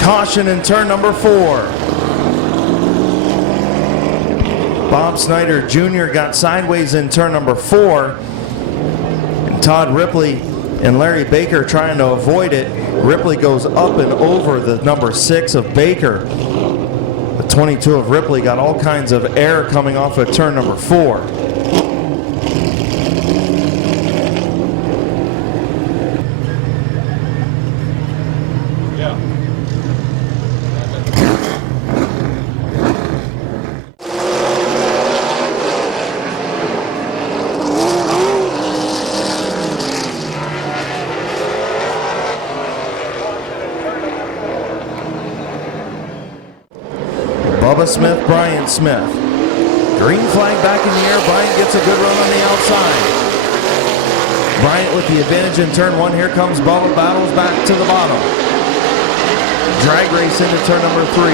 Caution in turn number 4. Bob Snyder Jr. got sideways in turn number 4. And Todd Ripley and Larry Baker trying to avoid it. Ripley goes up and over the number 6 of Baker. The 22 of Ripley got all kinds of air coming off of turn number 4. Bubba Smith, Bryant Smith. Green flag back in the air. Bryant gets a good run on the outside. Bryant with the advantage in turn 1. Here comes Bubba, battles back to the bottom. Drag race into turn number 3.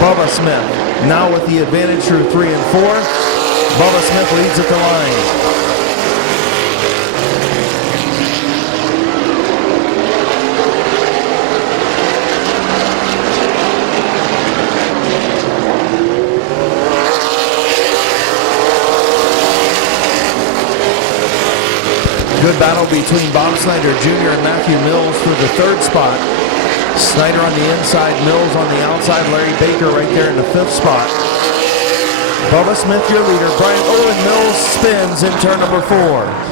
Bubba Smith now with the advantage through 3 and 4. Bubba Smith leads at the line. Good battle between Bob Snyder Jr. and Matthew Mills for the 3rd spot. Snyder on the inside, Mills on the outside, Larry Baker right there in the 5th spot. Bubba Smith, your leader. Bryant Owen Mills spins in turn number 4.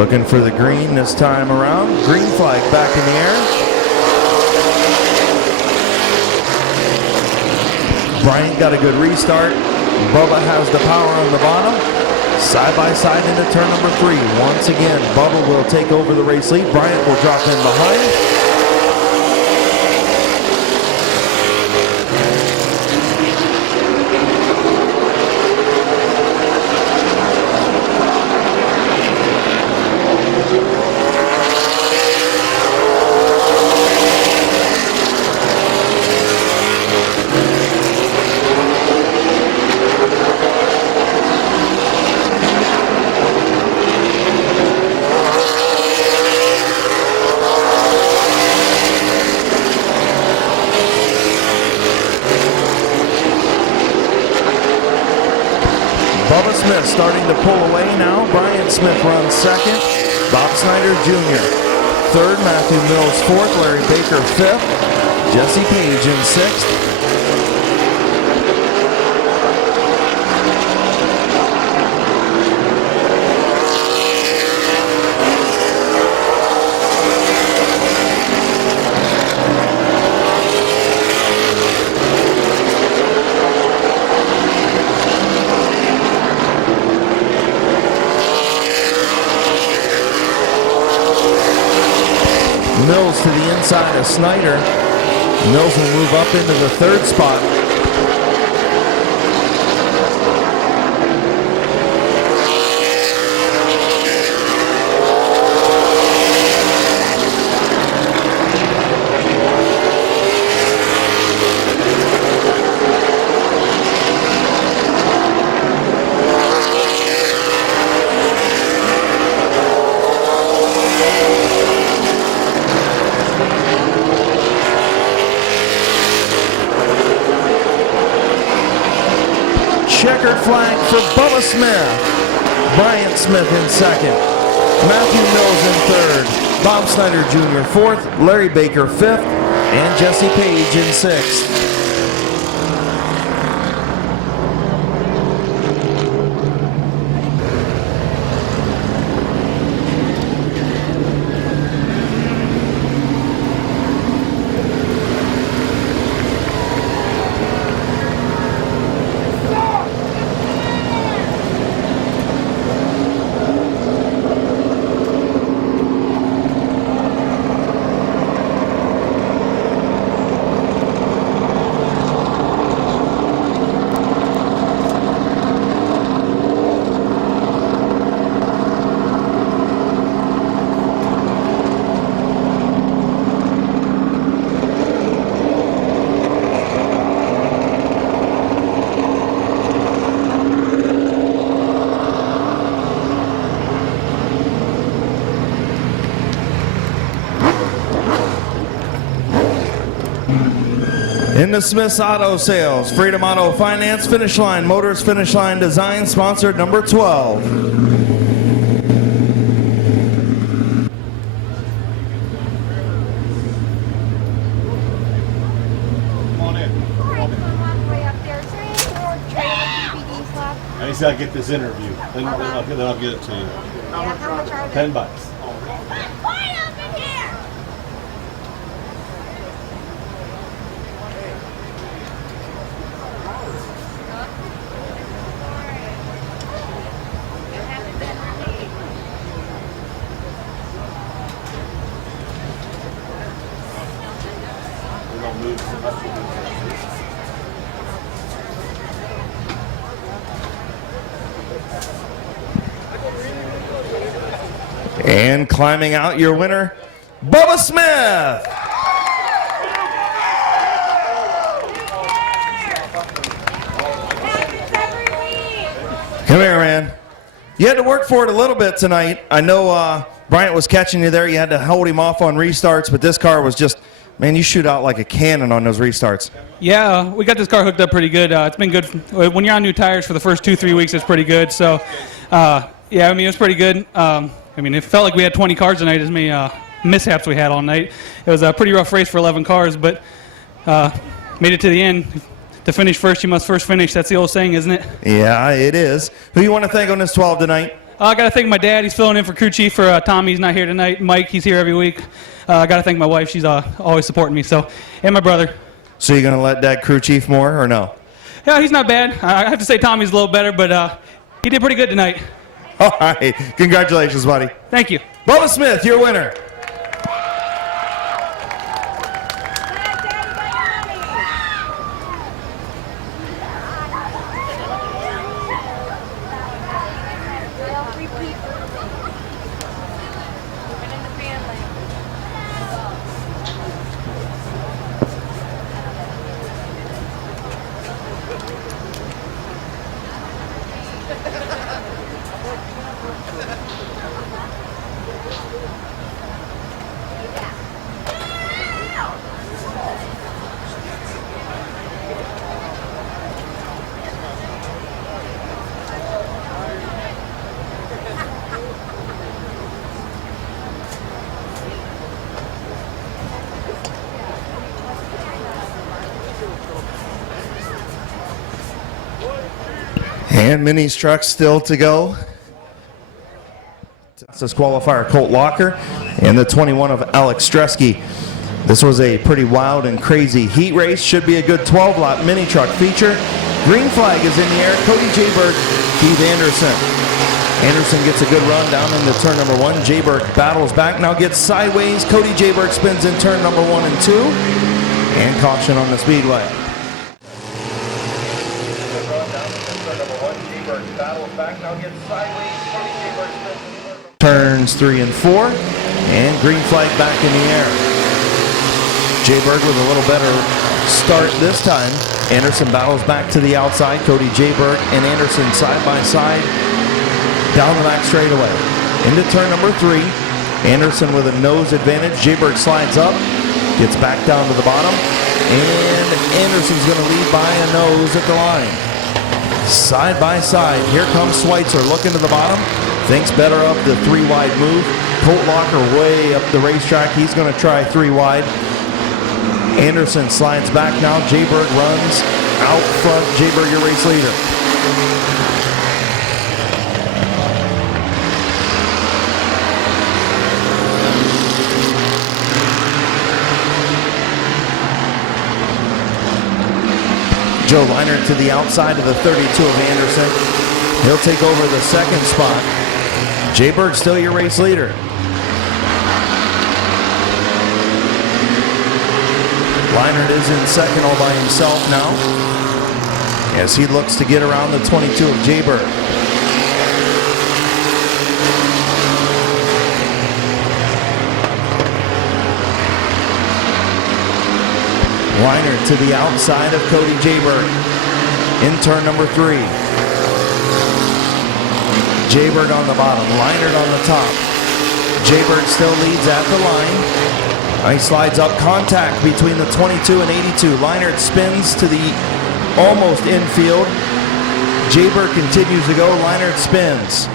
Looking for the green this time around. Green flag back in the air. Bryant got a good restart. Bubba has the power on the bottom. Side by side into turn number 3. Once again, Bubba will take over the race lead. Bryant will drop in behind. Bubba Smith starting to pull away now. Brian Smith runs second. Bob Snyder Jr. third. Matthew Mills fourth. Larry Baker fifth. Jesse Page in sixth. Mills to the inside of Snyder. Mills will move up into the third spot. Checkered flag for Bubba Smith. Bryant Smith in second. Matthew Mills in third. Bob Snyder Jr. fourth. Larry Baker fifth. And Jesse Page in sixth. In the Smith's Auto Sales, Freedom Auto Finance, Finish Line Motors, Finish Line Design, sponsored number 12. I just gotta get this interview, then I'll get it to you. Yeah, how much are they? $10. And climbing out, your winner, Bubba Smith. Come here, man. You had to work for it a little bit tonight. I know Bryant was catching you there. You had to hold him off on restarts, but this car was just, man, you shoot out like a cannon on those restarts. Yeah, we got this car hooked up pretty good. It's been good. When you're on new tires for the first 2-3 weeks, it's pretty good. So, yeah, I mean, it was pretty good. I mean, it felt like we had 20 cars tonight, as many mishaps we had all night. It was a pretty rough race for 11 cars, but made it to the end. To finish first, you must first finish. That's the old saying, isn't it? Yeah, it is. Who you want to thank on this 12 tonight? I got to thank my dad. He's filling in for crew chief for Tommy. He's not here tonight. Mike, he's here every week. I got to thank my wife. She's always supporting me. So, and my brother. So you going to let Dad crew chief more or no? Yeah, he's not bad. I have to say Tommy's a little better, but he did pretty good tonight. All right. Congratulations, buddy. Thank you. Bubba Smith, your winner. And Minnie's truck still to go. This qualifier Colt Locker and the 21 of Alex Stresky. This was a pretty wild and crazy heat race. Should be a good 12-lap mini truck feature. Green flag is in the air. Cody Jayberg, Keith Anderson. Anderson gets a good run down into turn number 1. Jayberg battles back, now gets sideways. Cody Jayberg spins in turn number 1 and 2. And caution on the speedway. Turns 3 and 4, and green flag back in the air. Jayberg with a little better start this time. Anderson battles back to the outside. Cody Jayberg and Anderson side by side down the back straightaway. Into turn number 3. Anderson with a nose advantage. Jayberg slides up, gets back down to the bottom, and Anderson's going to lead by a nose at the line. Side by side, here comes Schweitzer looking to the bottom. Thinks better of the 3-wide move. Colt Locker way up the racetrack. He's going to try 3-wide. Anderson slides back now. Jayberg runs out front. Jayberg, your race leader. Joe Leinert to the outside of the 32 of Anderson. He'll take over the second spot. Jayberg still your race leader. Leinert is in second all by himself now as he looks to get around the 22 of Jayberg. Leinert to the outside of Cody Jayberg in turn number 3. Jayberg on the bottom, Leinert on the top. Jayberg still leads at the line. He slides up, contact between the 22 and 82. Leinert spins to the almost infield. Jayberg continues to go, Leinert spins.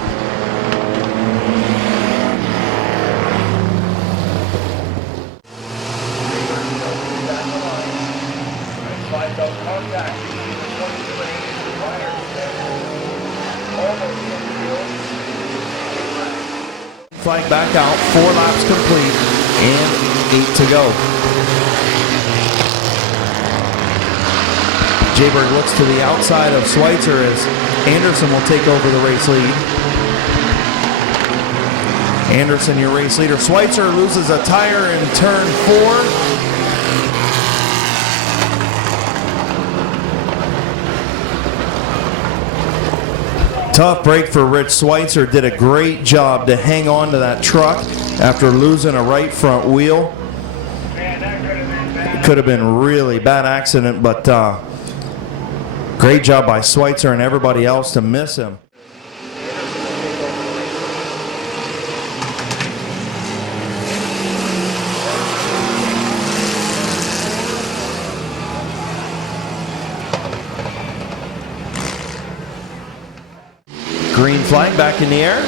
Slides up, contact between the 22 and 82. Leinert spins. Almost infield. Flag back out, 4 laps complete, and 8 to go. Jayberg looks to the outside of Schweitzer as Anderson will take over the race lead. Anderson, your race leader. Schweitzer loses a tire in turn 4. Tough break for Rich Schweitzer. Did a great job to hang on to that truck after losing a right front wheel. It could have been a really bad accident, but great job by Schweitzer and everybody else to miss him. Green flag back in the air.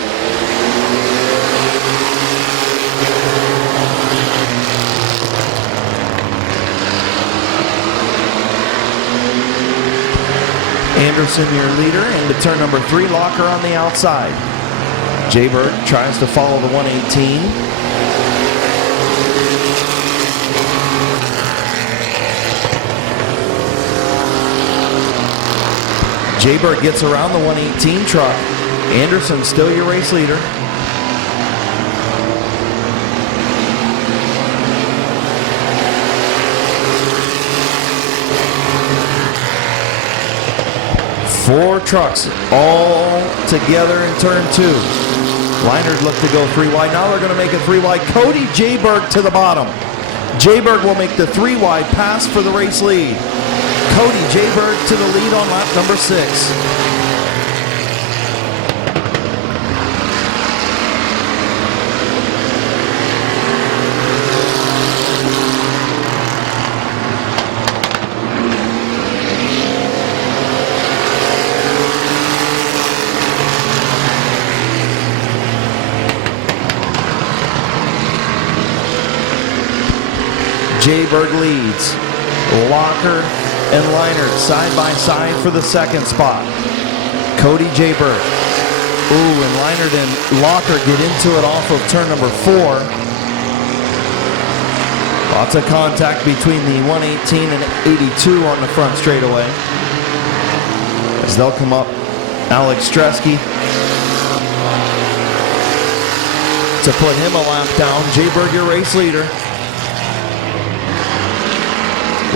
Anderson, your leader, into turn number 3. Locker on the outside. Jaybird tries to follow the 118. Jaybird gets around the 118 truck. Anderson still your race leader. Four trucks all together in turn 2. Leinert looked to go 3 wide. Now they're going to make it 3 wide. Cody Jayberg to the bottom. Jayberg will make the 3 wide pass for the race lead. Cody Jayberg to the lead on lap number 6. Jayberg leads. Locker and Leinert side by side for the 2nd spot. Cody Jayberg. Ooh, and Leinert and Locker get into it off of turn number 4. Lots of contact between the 118 and 82 on the front straightaway. As they'll come up, Alex Stresky to put him a lap down. Jayberg, your race leader.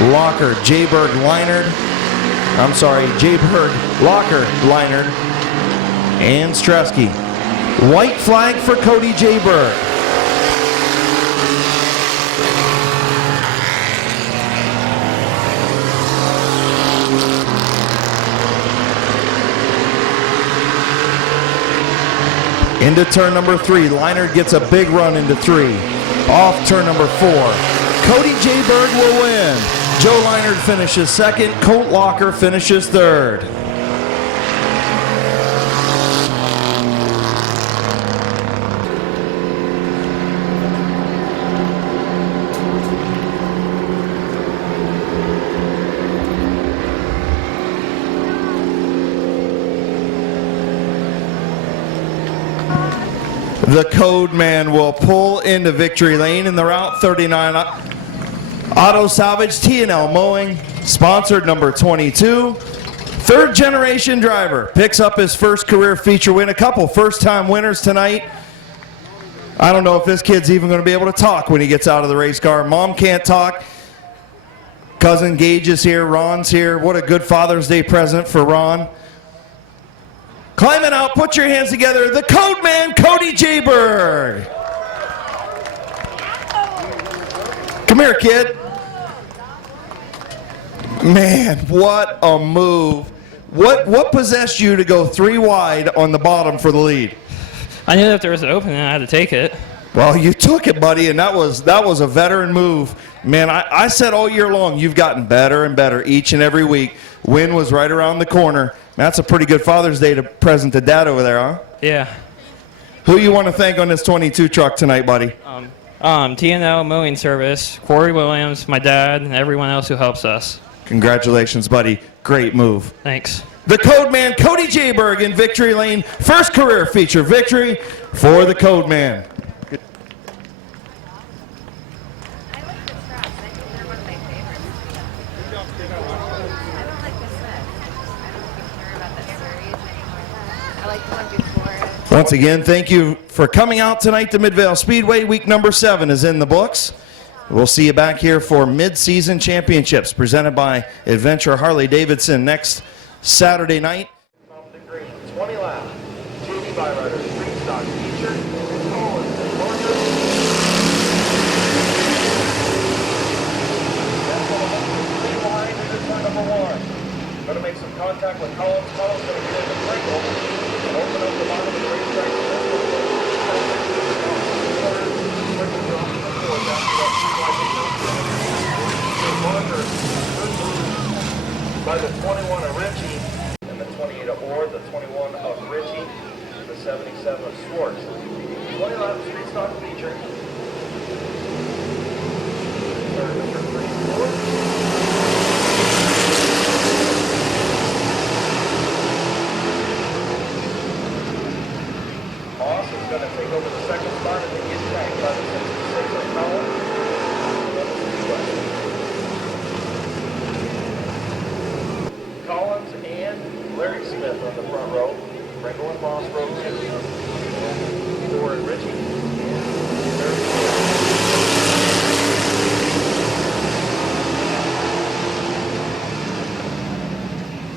Locker, Jayberg, Leinert. I'm sorry, Jayberg, Locker, Leinert, and Stresky. White flag for Cody Jayberg. Into turn number 3. Leinert gets a big run into 3. Off turn number 4. Cody Jayberg will win. Joe Leinert finishes 2nd. Colt Locker finishes 3rd. The Code Man will pull into victory lane in the Route 39 Auto Salvage T&L Mowing, sponsored number 22. 3rd generation driver picks up his first career feature win. A couple first-time winners tonight. I don't know if this kid's even going to be able to talk when he gets out of the race car. Mom can't talk. Cousin Gage is here. Ron's here. What a good Father's Day present for Ron. Climbing out, put your hands together. The Code Man, Cody Jayberg. Come here, kid. Man, what a move. What possessed you to go 3 wide on the bottom for the lead? I knew that there was an opening and I had to take it. Well, you took it, buddy, and that was a veteran move. Man, I said all year long, you've gotten better and better each and every week. Win was right around the corner. That's a pretty good Father's Day present to Dad over there, huh? Yeah. Who you want to thank on this 22 truck tonight, buddy? T&L Mowing Service, Corey Williams, my dad, and everyone else who helps us. Congratulations, buddy. Great move. Thanks. The Code Man, Cody Jayberg in victory lane. First career feature victory for the Code Man. I like the tracks. I think they're one of my favorites. I don't like the set. I don't think care about that series anymore. I like the one before it. Once again, thank you for coming out tonight to Midvale Speedway. Week number 7 is in the books. We'll see you back here for mid-season championships presented by Adventure Harley-Davidson next Saturday night. From the green, 20 lap, JV Byrider, street stock feature, Collins and Morgan. That's going to hold the line into turn number 1. Going to make some contact with Collins. Collins going to get in the Pringle and open up the bottom of the racetrack. By the 21 of Ritchie and the 28 of Orr, the 21 of Ritchie, the 77 of Swartz. 20 lap street stock feature. Third number 3, 4. Moss crossroad 2. For Richie.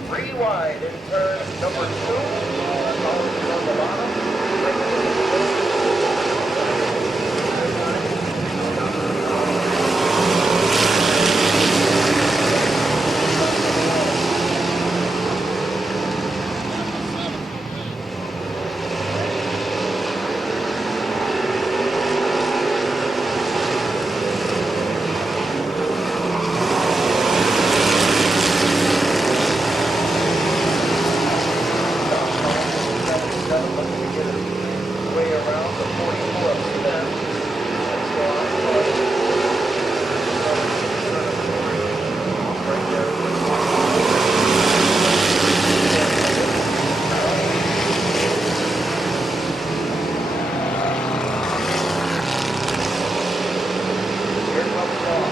Three wide in turn number 2. Collins on the bottom. Way around the 44 up to them. Let's go on. Right there. Here comes off.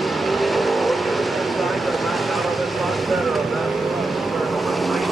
Inside the back out of the front center of that. Turn number 3.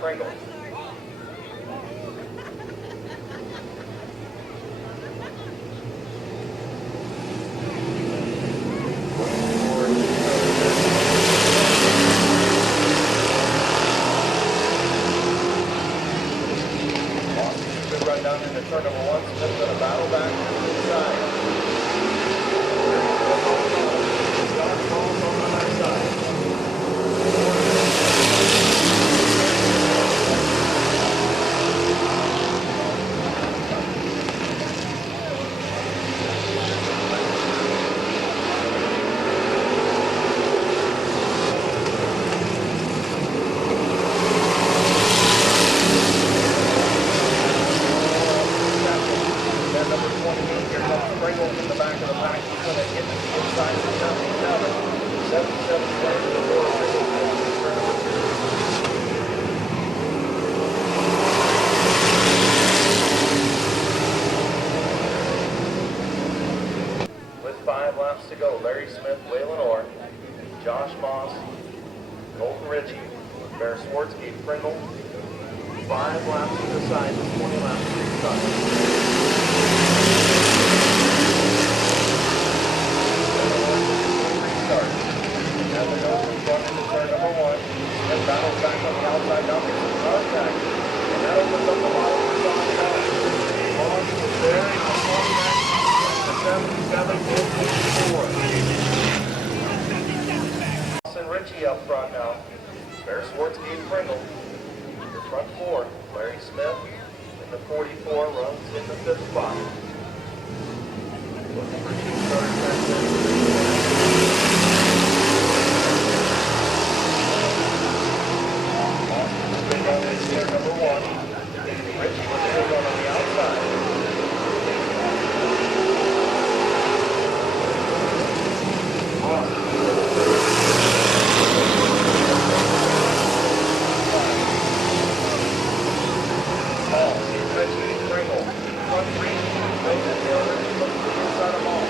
Pringle. Right down into turn number one, so just going to battle back to the side. On the high side. Bear Swartz, Gabe Pringle. 5 laps to the side, 20 laps to the side. Restart. Now the nose is going into turn number 1. And battle back on the outside, now gets some contact. And that opens up the bottom for Sean Bell. Long is there, and the 77-54. Austin Ritchie up front now. Bear Swartz, Gabe Pringle. The front 4, Larry Smith. In the 44, runs in the 5th spot. Looking for 2 starter transitions. Number 1. Richie with the hold on the outside. Paul, Richie, Pringle. Front 3. Goes in the other. Looks to the inside of Paul.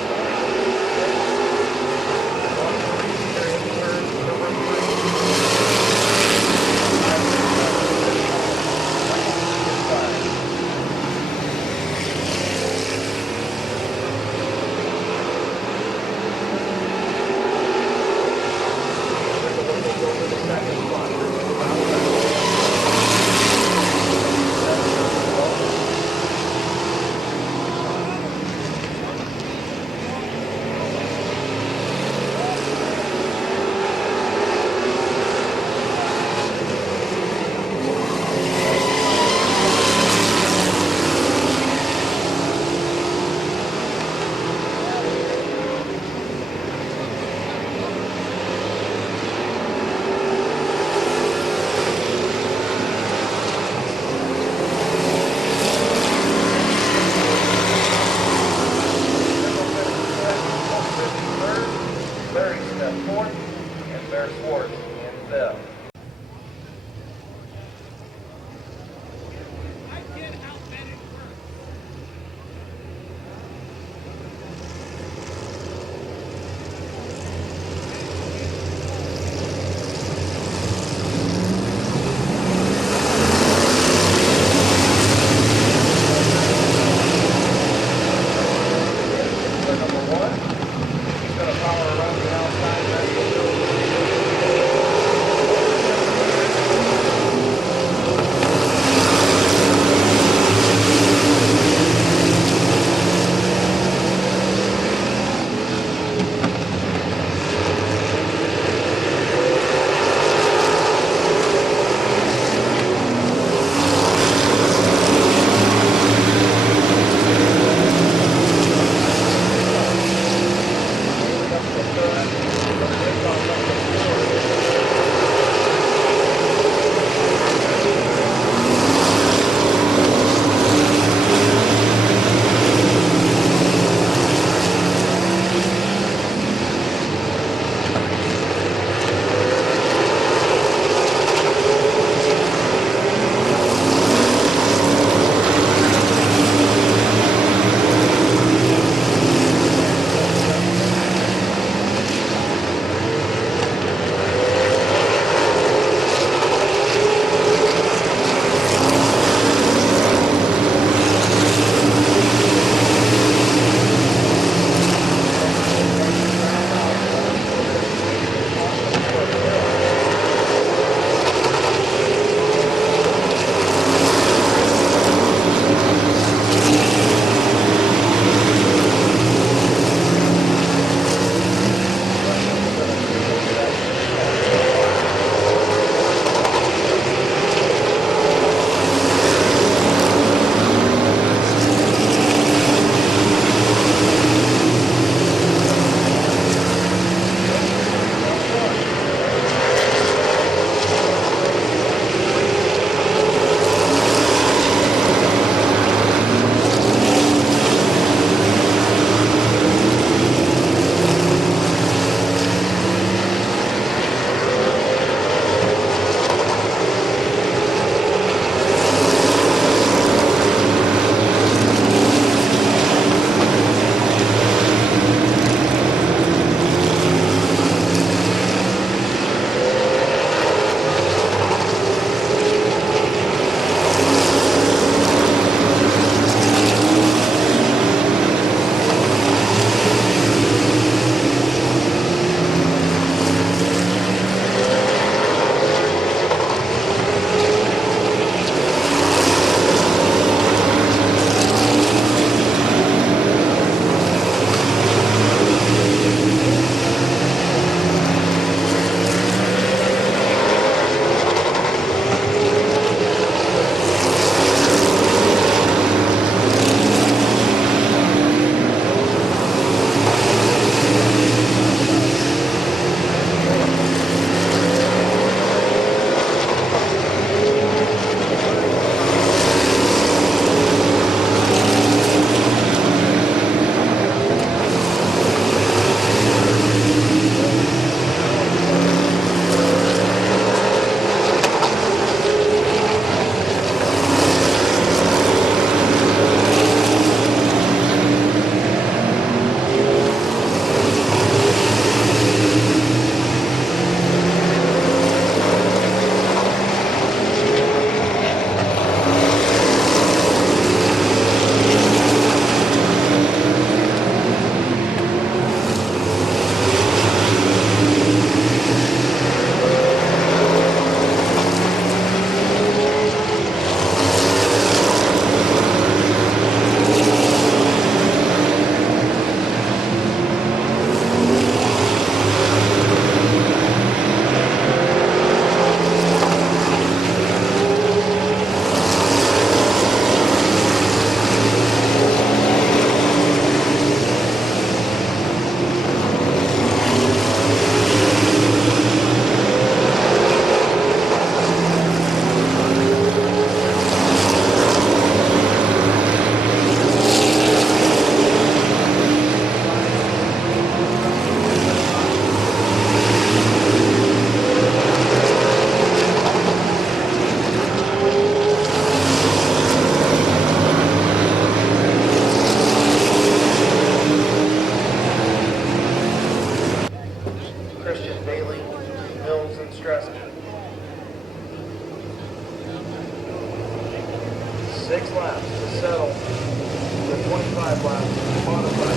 6 laps to settle the 25 laps modified.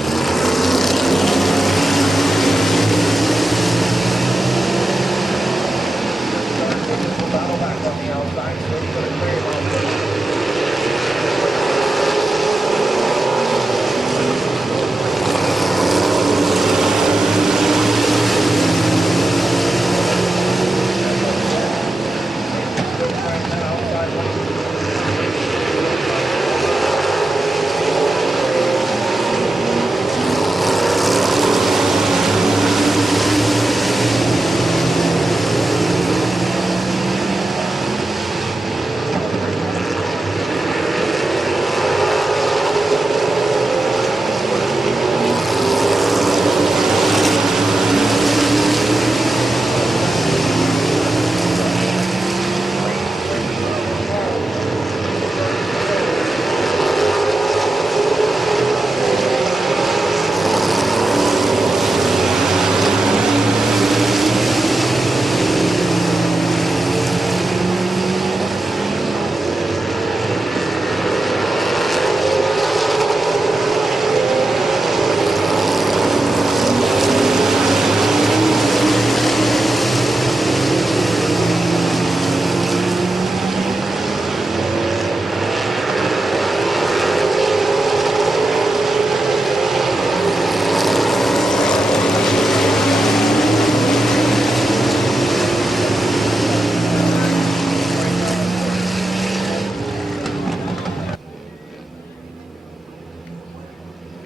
Battle back on the outside, so he's going to clear him off.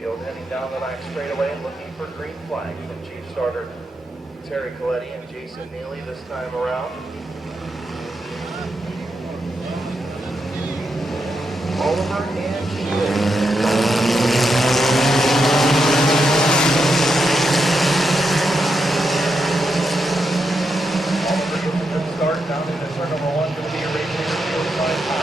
Field heading down the back straightaway and looking for green flag from Chief Starter Terry Coletti and Jason Neely this time around. Oliver and Oliver gets a good start down into turn number 1 to be a race leader, field 5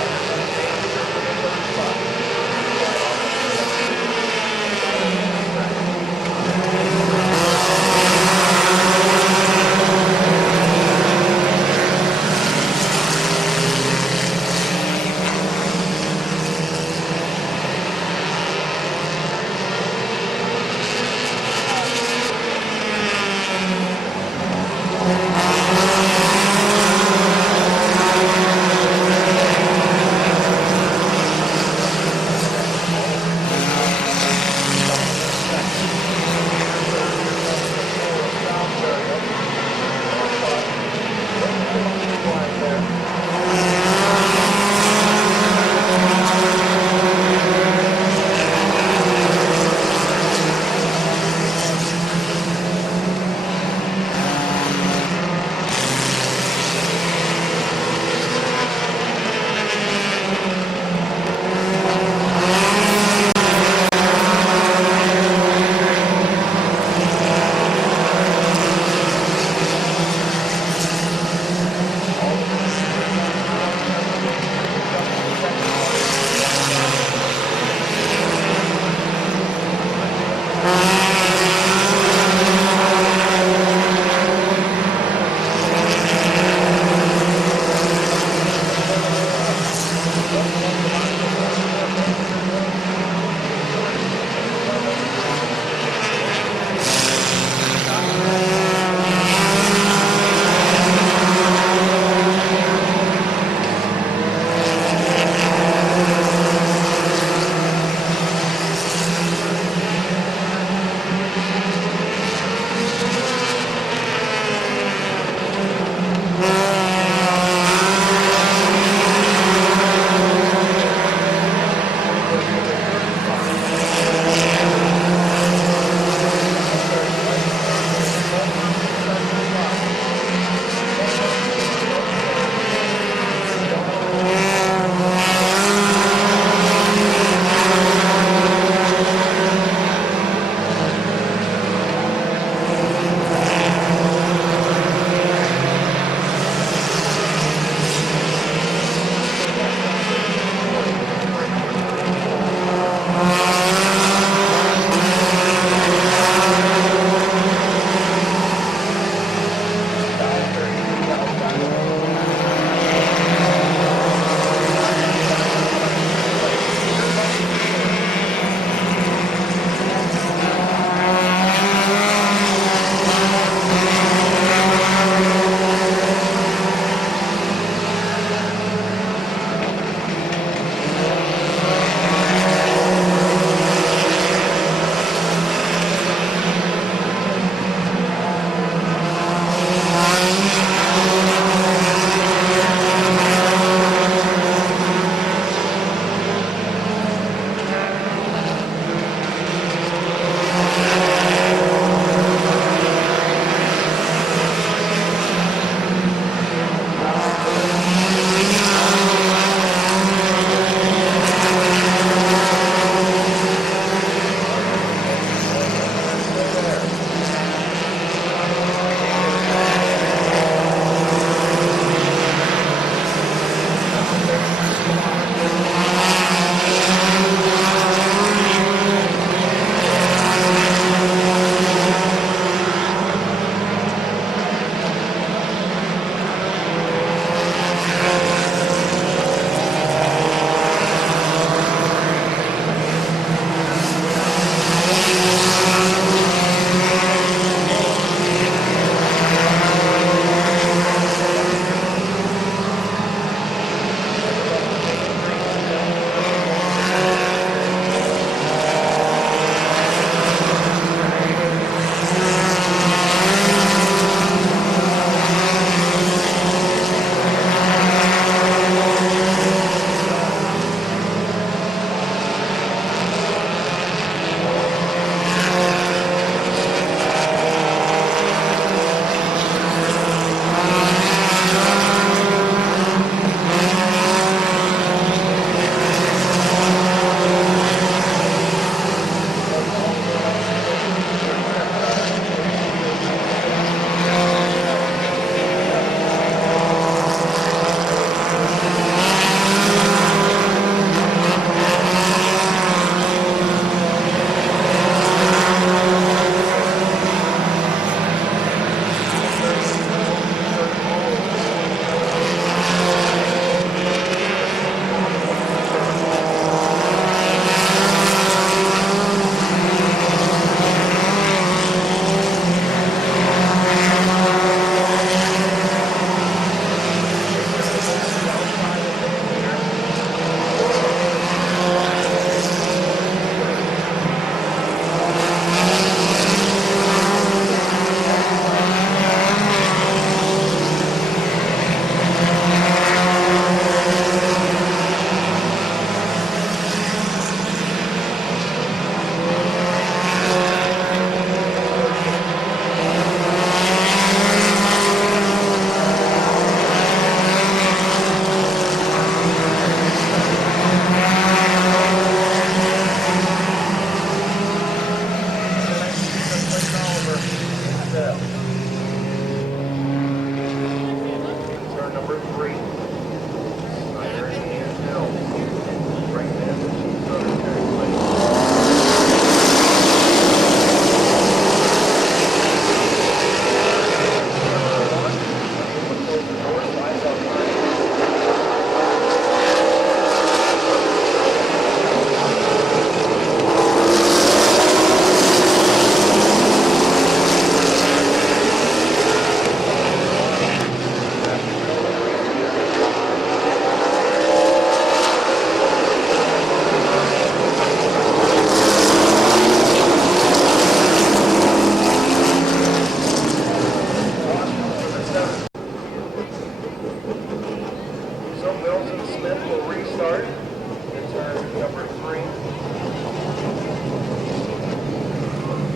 So Mills and Smith will restart in turn number 3.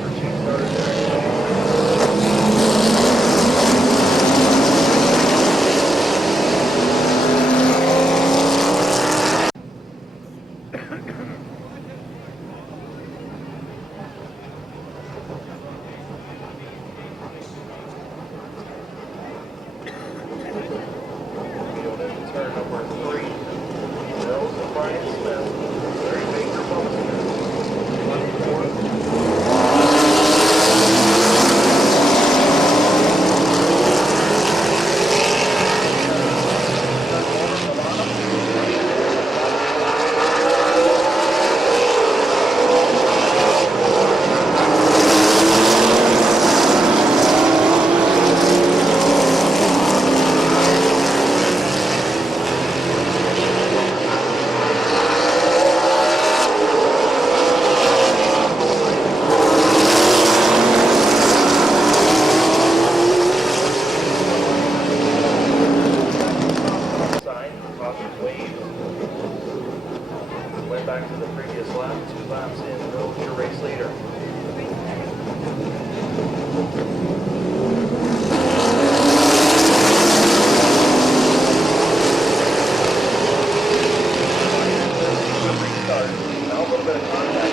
For 2 starters there. Field in turn number 3. Mills and Brian Smith. Larry Baker Boston. 1-4. Side, caution wave. Went back to the previous lap, 2 laps in, Mills your race leader. Restart. Now a little bit of contact.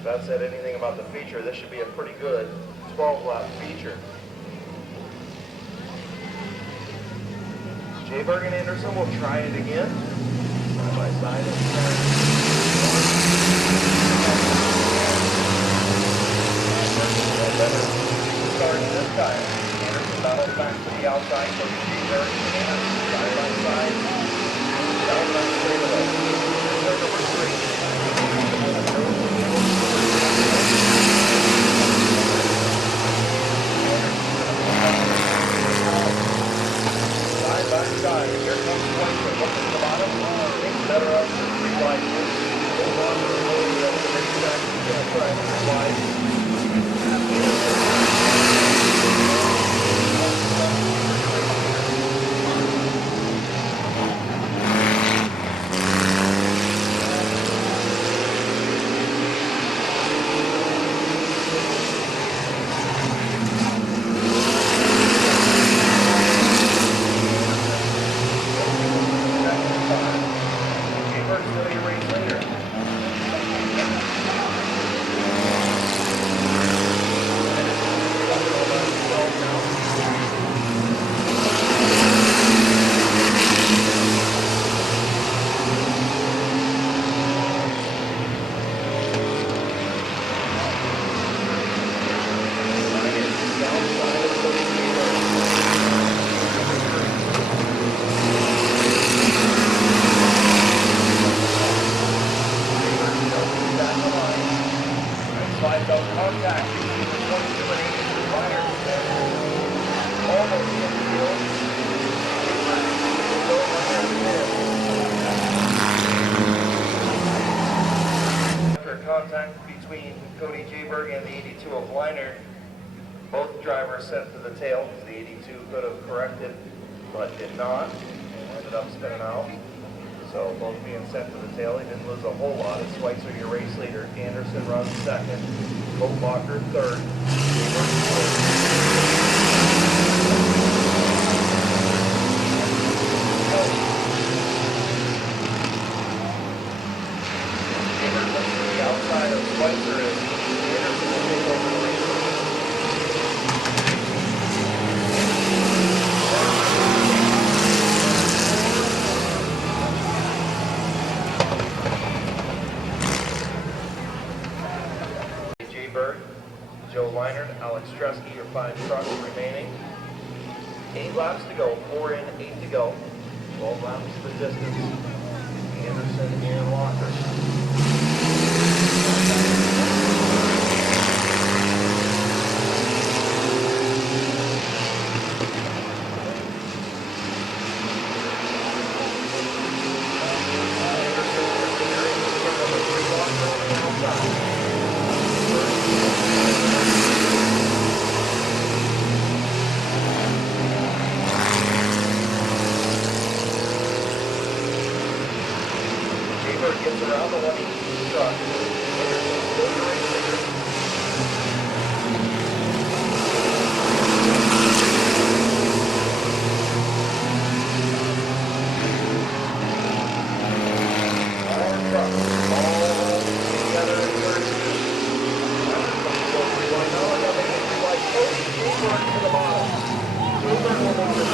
If that said anything about the feature, this should be a pretty good 12-lap feature. Jay Bergen Anderson will try it again. Side by side. Better start this time. Anderson battles back to the outside. So Jay Bergen Anderson side by side. Down by straightaway. Turn number 3. Side by side. Here comes Swanson. Look at the bottom. Things better up. 3 wide. Hold on to the low. The racetrack is going to try 3 wide. After contact between Cody Jayberg and the 82 of Liner, both drivers sent to the tail. The 82 could have corrected, but did not. Ended up spinning out. So both being sent to the tail, he didn't lose a whole lot. It's Schweitzer, your race leader. Anderson runs second. Boatwalker third. Jayberg looks to the outside of Schweitzer as Anderson will take over the race. Jayberg, Joe Leinert, Alex Tresky, your 5 trucks remaining. 8 laps to go, 4 in, 8 to go. 12 laps the distance. Anderson and Walker. Jayberg gets around the 180 truck. Anderson still your race leader. All trucks, all together in third position. Going now, and they make like Cody Jayberg to the bottom. Jayberg will move to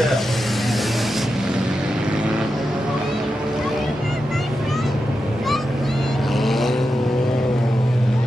Midvale.